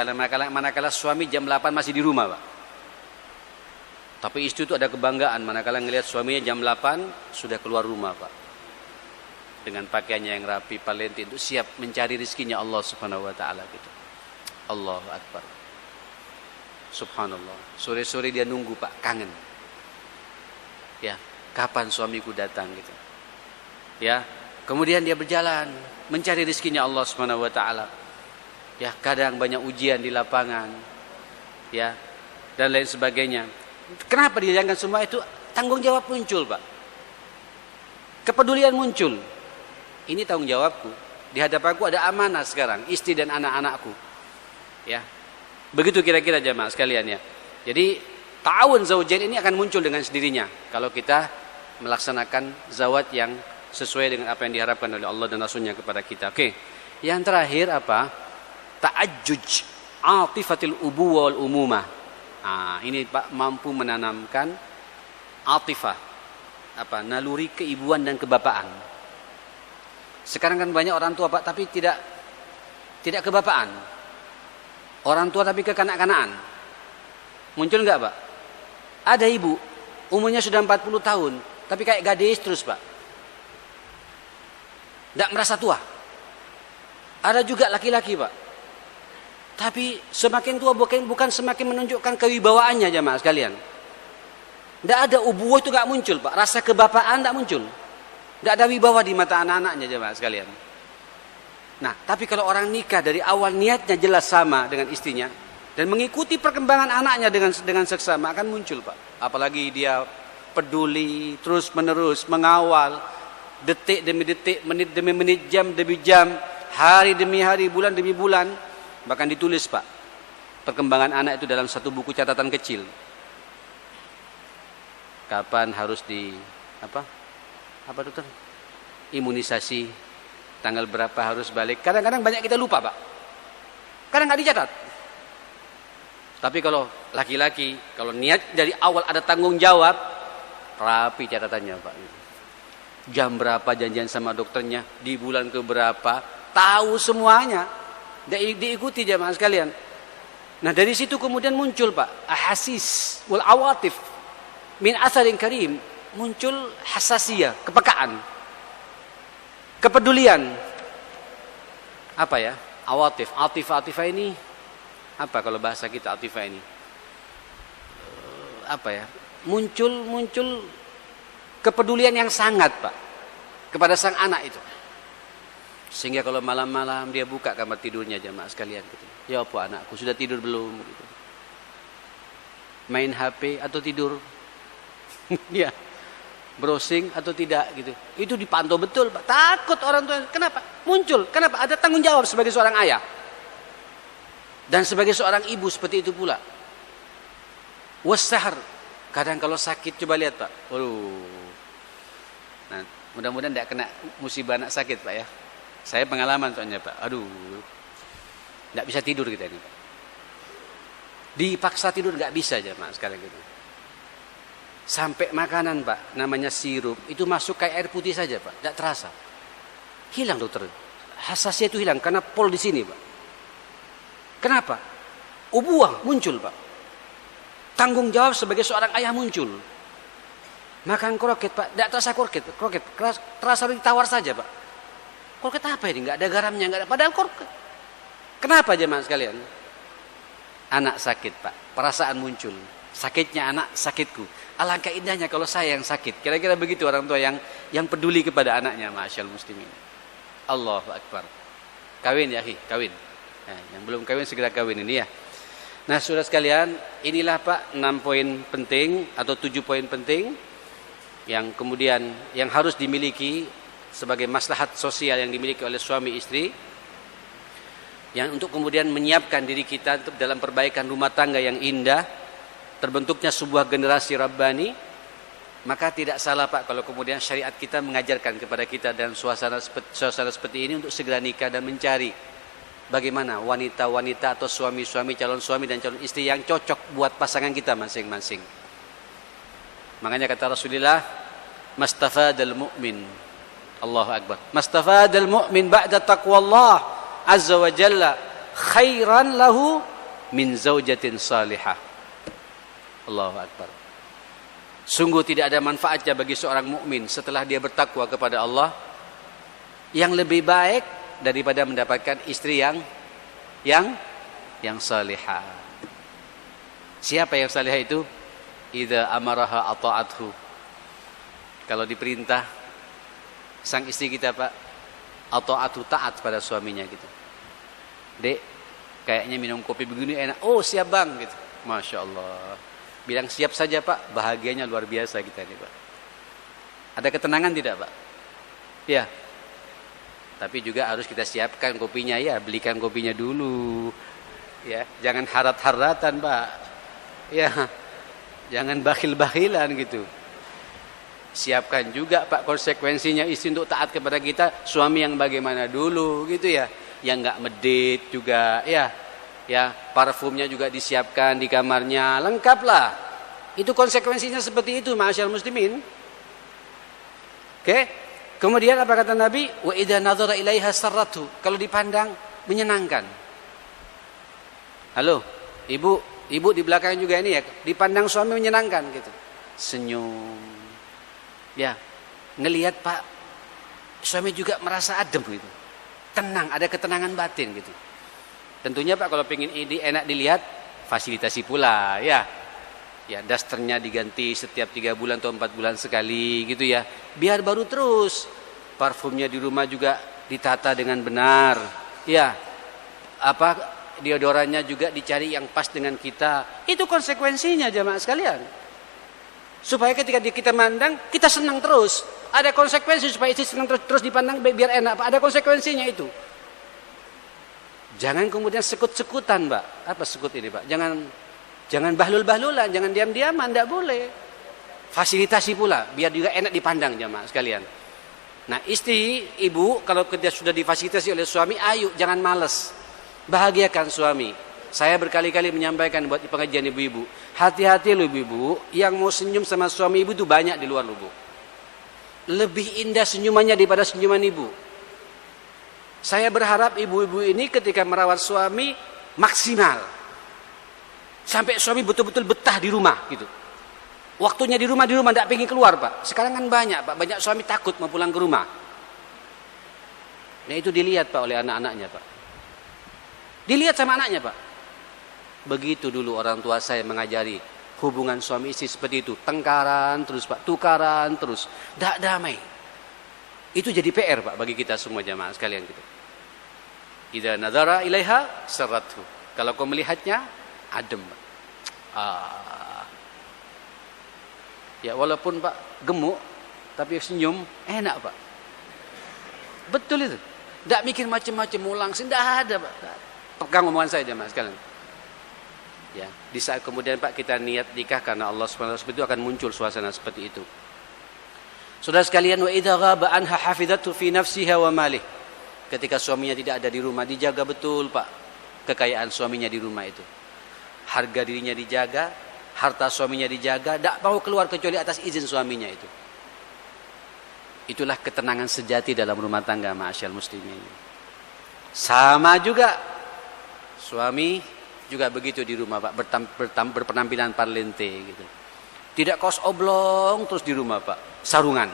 manakala suami jam 8 masih di rumah, Pak. Tapi istri itu ada kebanggaan manakala ngelihat suaminya jam 8 sudah keluar rumah, Pak. Dengan pakaiannya yang rapi, palenti, itu siap mencari rezekinya Allah Subhanahu wa taala gitu. Allahu akbar. Subhanallah. Sore-sore dia nunggu, Pak, kangen. Ya, kapan suamiku datang gitu. Ya, kemudian dia berjalan mencari rezekinya Allah Subhanahu wa taala. Ya, kadang banyak ujian di lapangan. Ya, dan lain sebagainya. Kenapa dijalankan semua itu? Tanggung jawab muncul, Pak. Kepedulian muncul. Ini tanggung jawabku. Di hadapanku ada amanah sekarang, istri dan anak-anakku. Ya. Begitu kira-kira jamaah sekalian ya. Jadi ta'awun zaujain ini akan muncul dengan sendirinya kalau kita melaksanakan zawat yang sesuai dengan apa yang diharapkan oleh Allah dan Rasulnya kepada kita. Oke. Yang terakhir apa? Ta'ajjuj atifatil ubuwah wal umumah. Nah, ini Pak mampu menanamkan atifah, naluri keibuan dan kebapaan. Sekarang kan banyak orang tua Pak, tapi tidak kebapaan. Orang tua tapi kekanak-kanakan. Muncul enggak Pak? Ada ibu, umurnya sudah 40 tahun, tapi kayak gadis terus Pak. Tidak merasa tua. Ada juga laki-laki Pak, tapi semakin tua bukan semakin menunjukkan kewibawaannya jamaah sekalian. Tidak ada ubuwah itu nggak muncul Pak, rasa kebapaan tidak muncul. Tidak ada wibawa di mata anak-anaknya jamaah sekalian. Nah, tapi kalau orang nikah dari awal niatnya jelas sama dengan istrinya dan mengikuti perkembangan anaknya dengan seksama, akan muncul Pak. Apalagi dia peduli terus menerus mengawal detik demi detik, menit demi menit, jam demi jam, hari demi hari, bulan demi bulan. Bahkan ditulis Pak, perkembangan anak itu dalam satu buku catatan kecil. Kapan harus dokter? Imunisasi, tanggal berapa harus balik. Kadang-kadang banyak kita lupa Pak. Kadang nggak dicatat. Tapi kalau laki-laki, kalau niat dari awal ada tanggung jawab, rapi catatannya Pak. Jam berapa janjian sama dokternya, di bulan ke berapa, tahu semuanya. Diikuti jamaah sekalian. Nah dari situ kemudian muncul Pak, ahasis wal awatif min atharin karim, muncul hasasiyah, kepekaan, kepedulian. Apa ya? Awatif, atifah ini apa kalau bahasa kita atifah ini? Apa ya? Muncul kepedulian yang sangat Pak kepada sang anak itu. Sehingga kalau malam-malam dia buka kamar tidurnya jamaah sekalian gitu. Ya apa anakku sudah tidur belum gitu. Main HP atau tidur? Ya. Browsing atau tidak gitu. Itu dipantau betul Pak. Takut orang tua. Kenapa? Muncul. Kenapa? Ada tanggung jawab sebagai seorang ayah. Dan sebagai seorang ibu seperti itu pula. Wassahar. Kadang kalau sakit coba lihat Pak. Nah, mudah-mudahan tidak kena musibah anak sakit Pak ya. Saya pengalaman soalnya Pak. Tidak bisa tidur kita ini Pak. Dipaksa tidur nggak bisa jamaah sekarang gitu. Sampai makanan Pak, namanya sirup, itu masuk kayak air putih saja Pak, tidak terasa. Hilang dokter. Hasasnya itu hilang karena pol di sini Pak. Kenapa? Ubuah muncul Pak. Tanggung jawab sebagai seorang ayah muncul. Makan kroket Pak, tidak terasa kroket, terasa ditawar saja Pak. Kroket apa ini? Nggak ada garamnya, nggak ada. Padahal kroket. Kenapa jemaah sekalian? Anak sakit Pak, perasaan muncul. Sakitnya anak, sakitku. Alangkah indahnya kalau saya yang sakit. Kira-kira begitu orang tua yang peduli kepada anaknya, masyaallah muslimin. Allahu Akbar. Kawin ya, kawin. Nah, yang belum kawin segera kawin ini ya. Nah, saudara sekalian, inilah Pak 6 poin penting atau 7 poin penting yang kemudian yang harus dimiliki sebagai maslahat sosial yang dimiliki oleh suami istri, yang untuk kemudian menyiapkan diri kita untuk dalam perbaikan rumah tangga yang indah, terbentuknya sebuah generasi Rabbani. Maka tidak salah Pak kalau kemudian syariat kita mengajarkan kepada kita dan suasana seperti ini untuk segera nikah dan mencari bagaimana wanita-wanita atau suami-suami, calon suami dan calon istri yang cocok buat pasangan kita masing-masing. Makanya kata Rasulullah, mastafadal mu'min, Allahu Akbar, mastafadal mu'min ba'da taqwallah azza wa jalla khairan lahu min zaujatin salihah. Allahu Akbar. Sungguh tidak ada manfaatnya bagi seorang mukmin setelah dia bertakwa kepada Allah yang lebih baik daripada mendapatkan istri yang salihah. Siapa yang salihah itu? Idza amaraha ata'athu. Kalau diperintah sang istri kita Pak, ata'athu, taat pada suaminya gitu. Dek, kayaknya minum kopi begini enak. Oh siap bang gitu. Masya Allah. Bilang siap saja Pak, bahagianya luar biasa kita ini Pak. Ada ketenangan tidak Pak? Ya. Tapi juga harus kita siapkan kopinya ya, belikan kopinya dulu. Ya, jangan harat-haratan Pak. Ya. Jangan bakhil-bakhilan gitu. Siapkan juga Pak konsekuensinya istri untuk taat kepada kita, suami yang bagaimana dulu gitu ya. Yang enggak medit juga ya. Ya, parfumnya juga disiapkan di kamarnya, lengkaplah. Itu konsekuensinya seperti itu, ma'asyal muslimin. Oke. Kemudian apa kata Nabi? Wa idza nadhara ilaiha sarratu. Kalau dipandang menyenangkan. Halo, ibu di belakang juga ini ya, dipandang suami menyenangkan gitu. Senyum. Ya, ngelihat Pak suami juga merasa adem gitu. Tenang, ada ketenangan batin gitu. Tentunya Pak kalau pengen ini enak dilihat, fasilitasi pula ya. Ya, dasternya diganti setiap 3 bulan atau 4 bulan sekali gitu ya. Biar baru terus. Parfumnya di rumah juga ditata dengan benar. Ya. Deodorannya juga dicari yang pas dengan kita. Itu konsekuensinya jamaah sekalian. Supaya ketika kita mandang, kita senang terus. Ada konsekuensi supaya istri senang terus dipandang biar enak. Pak. Ada konsekuensinya itu. Jangan kemudian sekut-sekutan, Pak. Apa sekut ini, Pak? Jangan bahlul-bahlulan, jangan diam-diaman, tidak boleh. Fasilitasi pula, biar juga enak dipandang jamaah sekalian. Nah istri, ibu, kalau ketika sudah difasilitasi oleh suami, ayo jangan malas. Bahagiakan suami. Saya berkali-kali menyampaikan buat pengajian ibu-ibu. Hati-hati loh ibu-ibu, yang mau senyum sama suami ibu itu banyak di luar lubuk. Lebih indah senyumannya daripada senyuman ibu. Saya berharap ibu-ibu ini ketika merawat suami maksimal. Sampai suami betul-betul betah di rumah gitu. Waktunya di rumah tidak pengen keluar Pak. Sekarang kan banyak Pak, banyak suami takut mau pulang ke rumah. Nah itu dilihat Pak oleh anak-anaknya Pak. Dilihat sama anaknya Pak. Begitu dulu orang tua saya mengajari hubungan suami istri seperti itu. Tengkaran terus Pak, tukaran terus. Tidak damai. Itu jadi PR Pak bagi kita semua jamaah sekalian gitu. Idza nadhara ilaiha sarrathu. Kalau kau melihatnya adem Pak. Ya walaupun Pak gemuk tapi senyum enak Pak. Betul itu. Tidak mikir macam-macam ulang, tidak ada Pak. Pegang omongan saya jemaah sekalian. Ya, di saat kemudian Pak kita niat nikah karena Allah Subhanahu wa taala itu akan muncul suasana seperti itu. Saudara sekalian, wa idza ghaba anha hafizatu fi nafsiha wa malih. Ketika suaminya tidak ada di rumah, dijaga betul Pak kekayaan suaminya di rumah itu. Harga dirinya dijaga, harta suaminya dijaga, tidak mau keluar kecuali atas izin suaminya itu. Itulah ketenangan sejati dalam rumah tangga ma'asyal muslimin. Sama juga suami juga begitu di rumah Pak, berpenampilan parlente gitu. Tidak kaos oblong terus di rumah Pak, sarungan.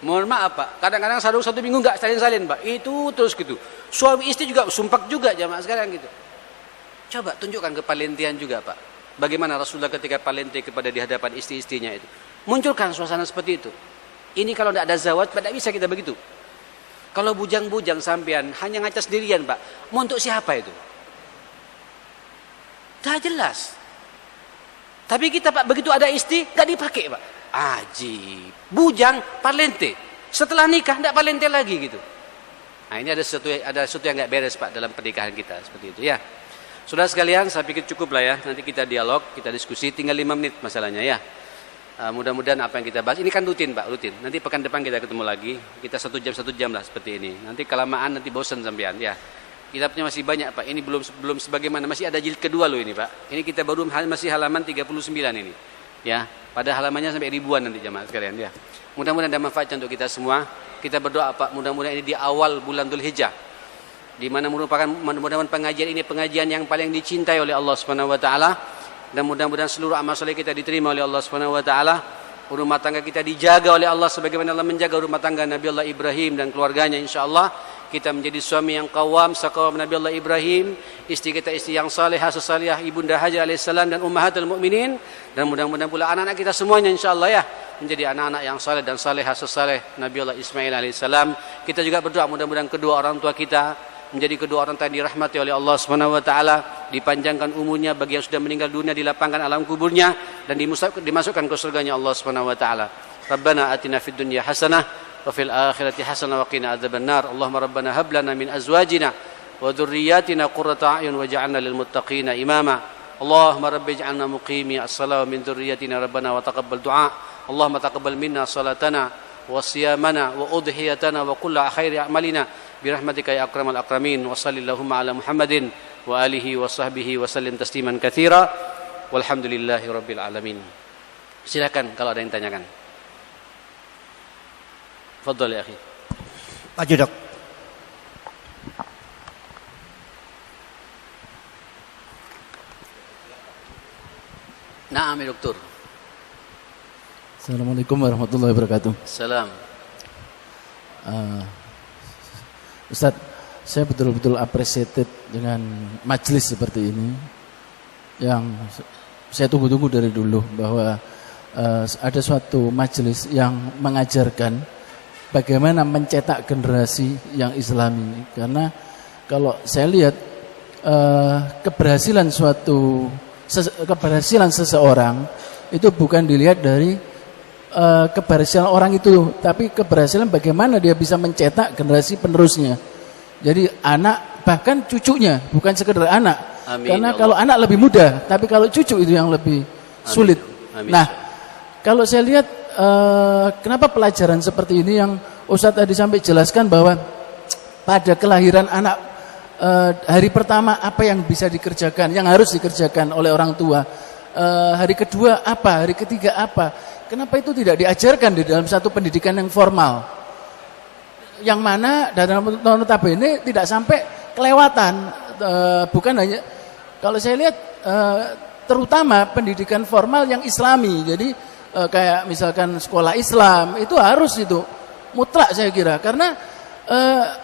Mohon maaf Pak, kadang-kadang sarung 1 minggu enggak salin-salin Pak. Itu terus gitu. Suami istri juga sumpak juga jamaah sekalian gitu. Coba tunjukkan kepalentian juga Pak. Bagaimana Rasulullah ketika palente kepada di hadapan istri-istrinya itu. Munculkan suasana seperti itu. Ini kalau tidak ada zawaj, tidak bisa kita begitu. Kalau bujang-bujang sampean hanya ngaca sendirian Pak, mau untuk siapa itu? Dah jelas. Tapi kita Pak begitu ada istri, tidak dipakai Pak. Ajib. Bujang, parlente. Setelah nikah tidak parlente lagi gitu. Nah ini ada sesuatu yang nggak beres Pak dalam pernikahan kita seperti itu ya. Saudara sekalian, saya pikir cukup lah ya. Nanti kita dialog, kita diskusi. Tinggal 5 menit masalahnya ya. Mudah-mudahan apa yang kita bahas ini kan rutin Pak, rutin. Nanti pekan depan kita ketemu lagi. Kita 1 jam lah seperti ini. Nanti kelamaan nanti bosan sampean ya. Kita punya masih banyak Pak. Ini belum sebagaimana, masih ada jilid kedua loh ini Pak. Ini kita baru masih halaman 39 ini. Ya, pada halamannya sampai ribuan nanti jemaah sekalian ya. Mudah-mudahan ada manfaatnya untuk kita semua. Kita berdoa Pak, mudah-mudahan ini di awal bulan Dzulhijjah, di mana merupakan mudah-mudahan pengajian ini pengajian yang paling dicintai oleh Allah Subhanahu wa taala, dan mudah-mudahan seluruh amal soleh kita diterima oleh Allah Subhanahu wa taala. Rumah tangga kita dijaga oleh Allah sebagaimana Allah menjaga rumah tangga Nabi Allah Ibrahim dan keluarganya insyaallah. Kita menjadi suami yang qawam saqawam Nabi Allah Ibrahim, istri kita istri yang salehah sesalihah Ibunda Hajar alaihissalam dan ummahatul mukminin, dan mudah-mudahan pula anak-anak kita semuanya insyaallah ya menjadi anak-anak yang saleh dan salehah sesaleh Nabi Allah Ismail alaihissalam. Kita juga berdoa mudah-mudahan kedua orang tua kita menjadi kedua orang tua yang dirahmati oleh Allah Subhanahu wa taala, dipanjangkan umurnya bagi yang sudah meninggal dunia dilapangkan alam kuburnya dan dimasukkan ke surganya Allah Subhanahu wa taala. Rabbana atina fid dunya hasanah wa fil akhirati hasanah wa qina adzabannar. Allahumma rabbana hab lana min azwajina wa dhurriyyatina qurrata a'yun waj'alna lil muttaqina imama. Allahumma rabbi ij'alna muqimi as-salati min dhurriyyatina rabbana wa taqabbal du'a. Allahumma taqabbal minna salatana wa siyamana wa udhiyatana wa kulla khairi a'malina birahmatika ya akramal akramin. Wa sallallahu ala Muhammadin wa alihi wa sahbihi wa sallim tasliman katsira. Walhamdulillahirabbil alamin. Silakan kalau ada yang tanyakan. Fadhal ya akhi. Maju Dok. Naam ya dokter. Assalamualaikum warahmatullahi wabarakatuh. Salam. Ustaz, saya betul-betul appreciated dengan majelis seperti ini yang saya tunggu-tunggu dari dulu, bahwa ada suatu majelis yang mengajarkan bagaimana mencetak generasi yang Islami. Karena kalau saya lihat keberhasilan seseorang itu bukan dilihat dari keberhasilan orang itu, tapi keberhasilan bagaimana dia bisa mencetak generasi penerusnya. Jadi anak, bahkan cucunya, bukan sekedar anak. Amin, karena Allah. kalau anak lebih mudah, tapi kalau cucu itu yang lebih sulit. Amin. Nah, kalau saya lihat kenapa pelajaran seperti ini yang Ustadz tadi sampai jelaskan bahwa pada kelahiran anak, hari pertama apa yang bisa dikerjakan, yang harus dikerjakan oleh orang tua, hari kedua apa, hari ketiga apa, kenapa itu tidak diajarkan di dalam satu pendidikan yang formal, yang mana dalam notabene tidak sampai kelewatan. Bukan hanya, kalau saya lihat terutama pendidikan formal yang Islami, jadi kayak misalkan sekolah Islam itu harus, itu mutlak saya kira. Karena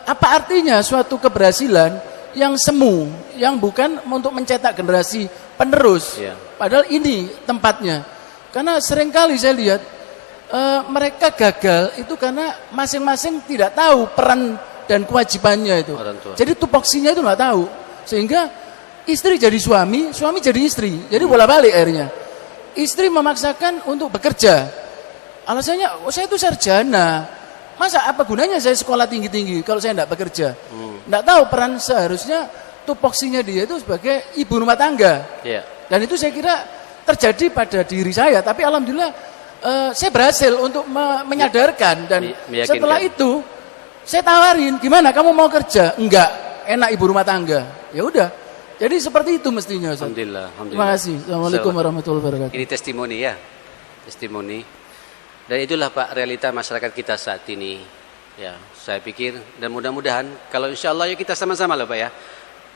apa artinya suatu keberhasilan yang semu, yang bukan untuk mencetak generasi penerus, padahal ini tempatnya. Karena seringkali saya lihat mereka gagal itu karena masing-masing tidak tahu peran dan kewajibannya itu. Jadi tupoksinya itu nggak tahu, sehingga istri jadi suami, suami jadi istri, jadi bola-balik akhirnya. Istri memaksakan untuk bekerja, alasannya saya itu sarjana, masa apa gunanya saya sekolah tinggi-tinggi kalau saya tidak bekerja. Tidak tahu peran seharusnya tupoksinya dia itu sebagai ibu rumah tangga. Dan itu saya kira terjadi pada diri saya, tapi alhamdulillah saya berhasil untuk menyadarkan. Dan setelah itu saya tawarin, gimana kamu mau kerja? Enggak, enak ibu rumah tangga. Ya udah. Jadi seperti itu mestinya. Alhamdulillah. Terima kasih. Assalamualaikum warahmatullahi wabarakatuh. Ini testimoni ya. Testimoni. Dan itulah Pak realita masyarakat kita saat ini. Ya, saya pikir dan mudah-mudahan kalau insya Allah ya kita sama-sama loh Pak ya.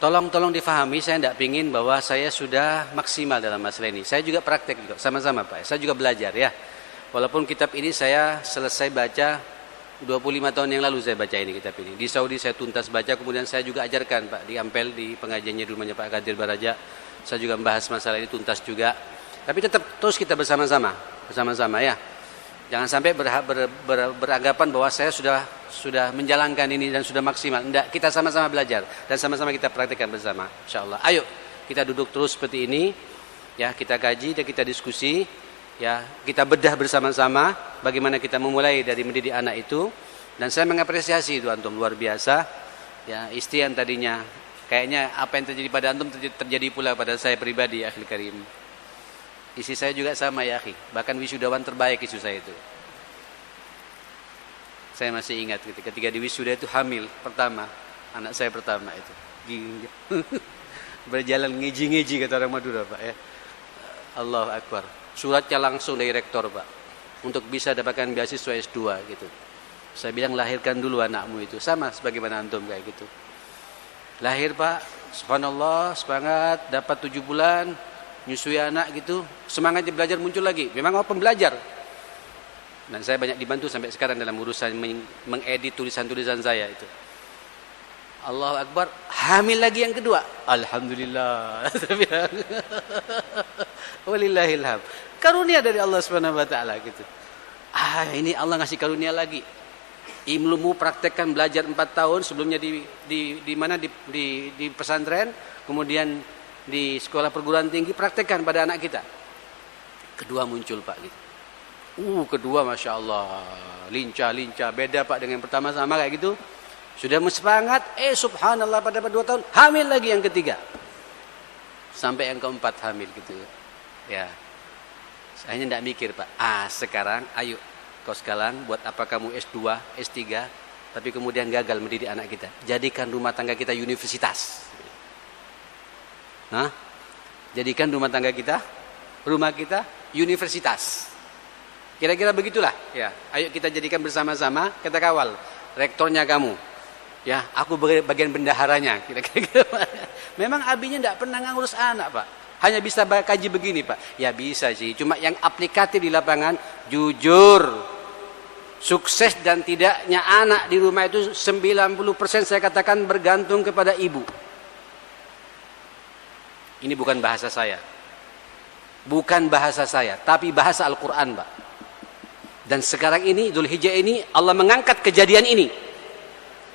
Tolong difahami, saya tidak pingin bahwa saya sudah maksimal dalam masalah ini. Saya juga praktek juga, sama-sama Pak. Saya juga belajar ya. Walaupun kitab ini saya selesai baca 25 tahun yang lalu saya baca ini kitab ini. Di Saudi saya tuntas baca, kemudian saya juga ajarkan Pak di Ampel, di pengajiannya di rumahnya Pak Kadir Baraja. Saya juga membahas masalah ini tuntas juga. Tapi tetap terus kita bersama-sama ya. Jangan sampai beranggapan bahwa saya sudah menjalankan ini dan sudah maksimal. Enggak, kita sama-sama belajar dan sama-sama kita praktikkan bersama. Insyaallah. Ayo kita duduk terus seperti ini, ya kita kaji dan kita diskusi, ya kita bedah bersama-sama bagaimana kita memulai dari mendidik anak itu. Dan saya mengapresiasi itu antum luar biasa. Ya istri yang tadinya kayaknya apa yang terjadi pada antum terjadi pula pada saya pribadi ya akhil karim. Isi saya juga sama ya akhi, bahkan wisudawan terbaik isu saya itu. Saya masih ingat ketika di wisuda itu hamil pertama, anak saya pertama itu. Berjalan ngeji-ngeji kata orang Madura Pak ya. Allahu Akbar. Suratnya langsung dari rektor Pak, untuk bisa dapatkan beasiswa S2 gitu. Saya bilang lahirkan dulu anakmu itu, sama sebagaimana antum kayak gitu. Lahir Pak, subhanallah, semangat, dapat 7 bulan. Nyusui anak gitu, semangatnya belajar muncul lagi. Memang apa pembelajar. Dan saya banyak dibantu sampai sekarang dalam urusan mengedit tulisan-tulisan saya itu. Allahu Akbar, hamil lagi yang kedua. Alhamdulillah. Walillahilham. Karunia dari Allah Subhanahu wa taala gitu. Ini Allah ngasih karunia lagi. Ilmu praktekkan belajar 4 tahun sebelumnya di mana di pesantren, kemudian di sekolah perguruan tinggi, praktekkan pada anak kita. Kedua muncul Pak gitu. Kedua Masya Allah lincah, beda Pak dengan yang pertama sama kayak gitu. Sudah semangat, subhanallah pada 2 tahun hamil lagi yang ketiga. Sampai yang keempat hamil gitu. Ya. Saya tidak mikir Pak. Sekarang ayo kau sekarang buat apa kamu S2, S3 tapi kemudian gagal mendidik anak kita. Jadikan rumah tangga kita universitas. Jadikan rumah tangga kita Rumah kita universitas. Kira-kira begitulah. Ya, ayo kita jadikan bersama-sama, kita kawal. Rektornya kamu. Ya, aku bagian bendaharanya. Kira-kira. Memang abinya tidak pernah ngurus anak, Pak. Hanya bisa kaji begini, Pak. Ya bisa sih. Cuma yang aplikatif di lapangan, jujur. Sukses dan tidaknya anak di rumah itu 90% saya katakan bergantung kepada ibu. Ini bukan bahasa saya. Bukan bahasa saya, tapi bahasa Al-Quran, Pak. Dan sekarang ini, Dzulhijjah ini, Allah mengangkat kejadian ini.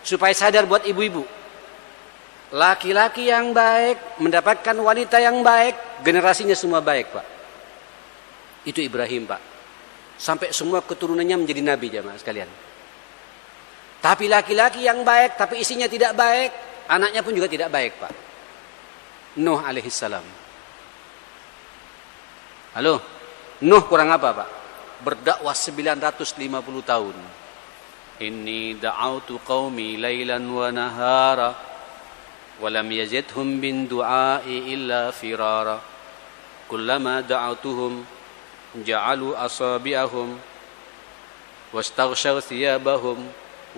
Supaya sadar buat ibu-ibu. Laki-laki yang baik, mendapatkan wanita yang baik, generasinya semua baik, Pak. Itu Ibrahim, Pak. Sampai semua keturunannya menjadi nabi, jamaah sekalian. Tapi laki-laki yang baik, tapi isinya tidak baik, anaknya pun juga tidak baik, Pak. Nuh alaihissalam. Halo, Nuh kurang apa, Pak? Berdakwah 950 tahun. Inni da'autu qaumi lailan wa nahara wa lam yazidhum bin du'ai illa firara. Kullama da'autuhum ja'alu asabi'ahum wastaghshaw thiyabahum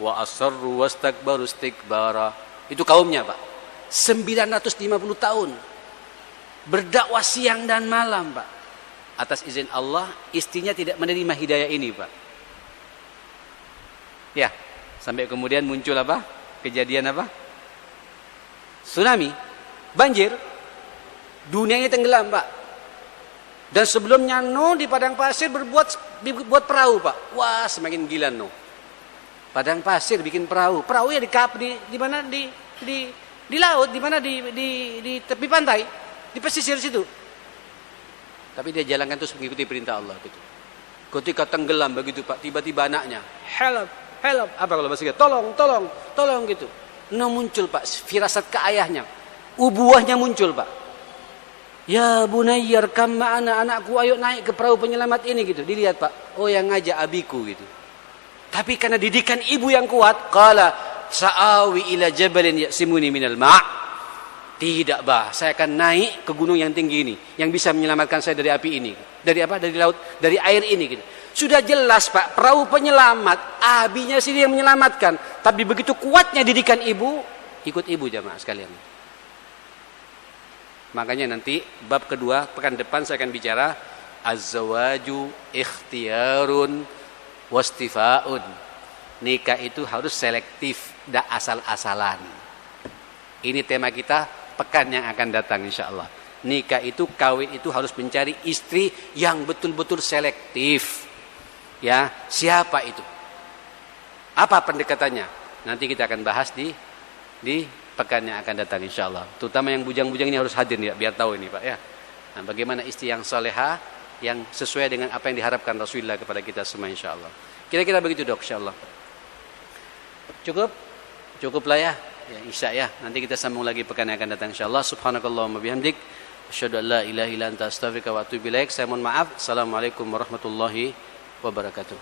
wa asarru wastakbaru istikbara. Itu kaumnya, Pak. 950 tahun. Berdakwah siang dan malam, Pak. Atas izin Allah, istrinya tidak menerima hidayah ini, Pak. Ya, sampai kemudian muncul apa? Kejadian apa? Tsunami, banjir. Dunianya tenggelam, Pak. Dan sebelumnya Nuh di padang pasir dibuat perahu, Pak. Wah, semakin gila Nuh. Padang pasir bikin perahu. Perahu ya di mana di laut, di mana di tepi pantai, di pesisir situ. Tapi dia jalankan terus mengikuti perintah Allah gitu. Ketika tenggelam begitu, Pak, tiba-tiba anaknya, help, apa kalau bahasa kita? Tolong gitu. Nah muncul, Pak, firasat ke ayahnya. Ubuahnya muncul, Pak. Ya bunayyar kam anak-anakku, ayo naik ke perahu penyelamat ini gitu. Dilihat, Pak, oh yang ngajak abiku gitu. Tapi karena didikan ibu yang kuat, qala sa'awi ila jabalin ya'simuni minal ma'. Tidak, bah, saya akan naik ke gunung yang tinggi ini, yang bisa menyelamatkan saya dari api ini. Dari apa? Dari laut, dari air ini gitu. Sudah jelas, Pak, perahu penyelamat, abinya sendiri yang menyelamatkan. Tapi begitu kuatnya didikan ibu, ikut ibu jamaah sekalian. Makanya nanti bab kedua pekan depan saya akan bicara az-zawaju ikhtiyarun wastifaun. Nikah itu harus selektif, tidak asal-asalan. Ini tema kita pekan yang akan datang insyaallah. Nikah itu, kawin itu harus mencari istri yang betul-betul selektif. Ya, siapa itu? Apa pendekatannya? Nanti kita akan bahas di pekan yang akan datang insyaallah. Terutama yang bujang-bujang ini harus hadir ya, biar tahu ini, Pak ya. Nah, bagaimana istri yang salehah yang sesuai dengan apa yang diharapkan Rasulullah kepada kita semua insyaallah. Kira-kira begitu, Dok, insyaallah. Cukuplah ya. Ya, Isya ya. Nanti kita sambung lagi pekan yang akan datang insyaallah. Subhanakallahumma bihamdik asyhadu an la ilaha illa anta astaghfiruka wa atubu ilaik. Saya mohon maaf. Assalamualaikum warahmatullahi wabarakatuh.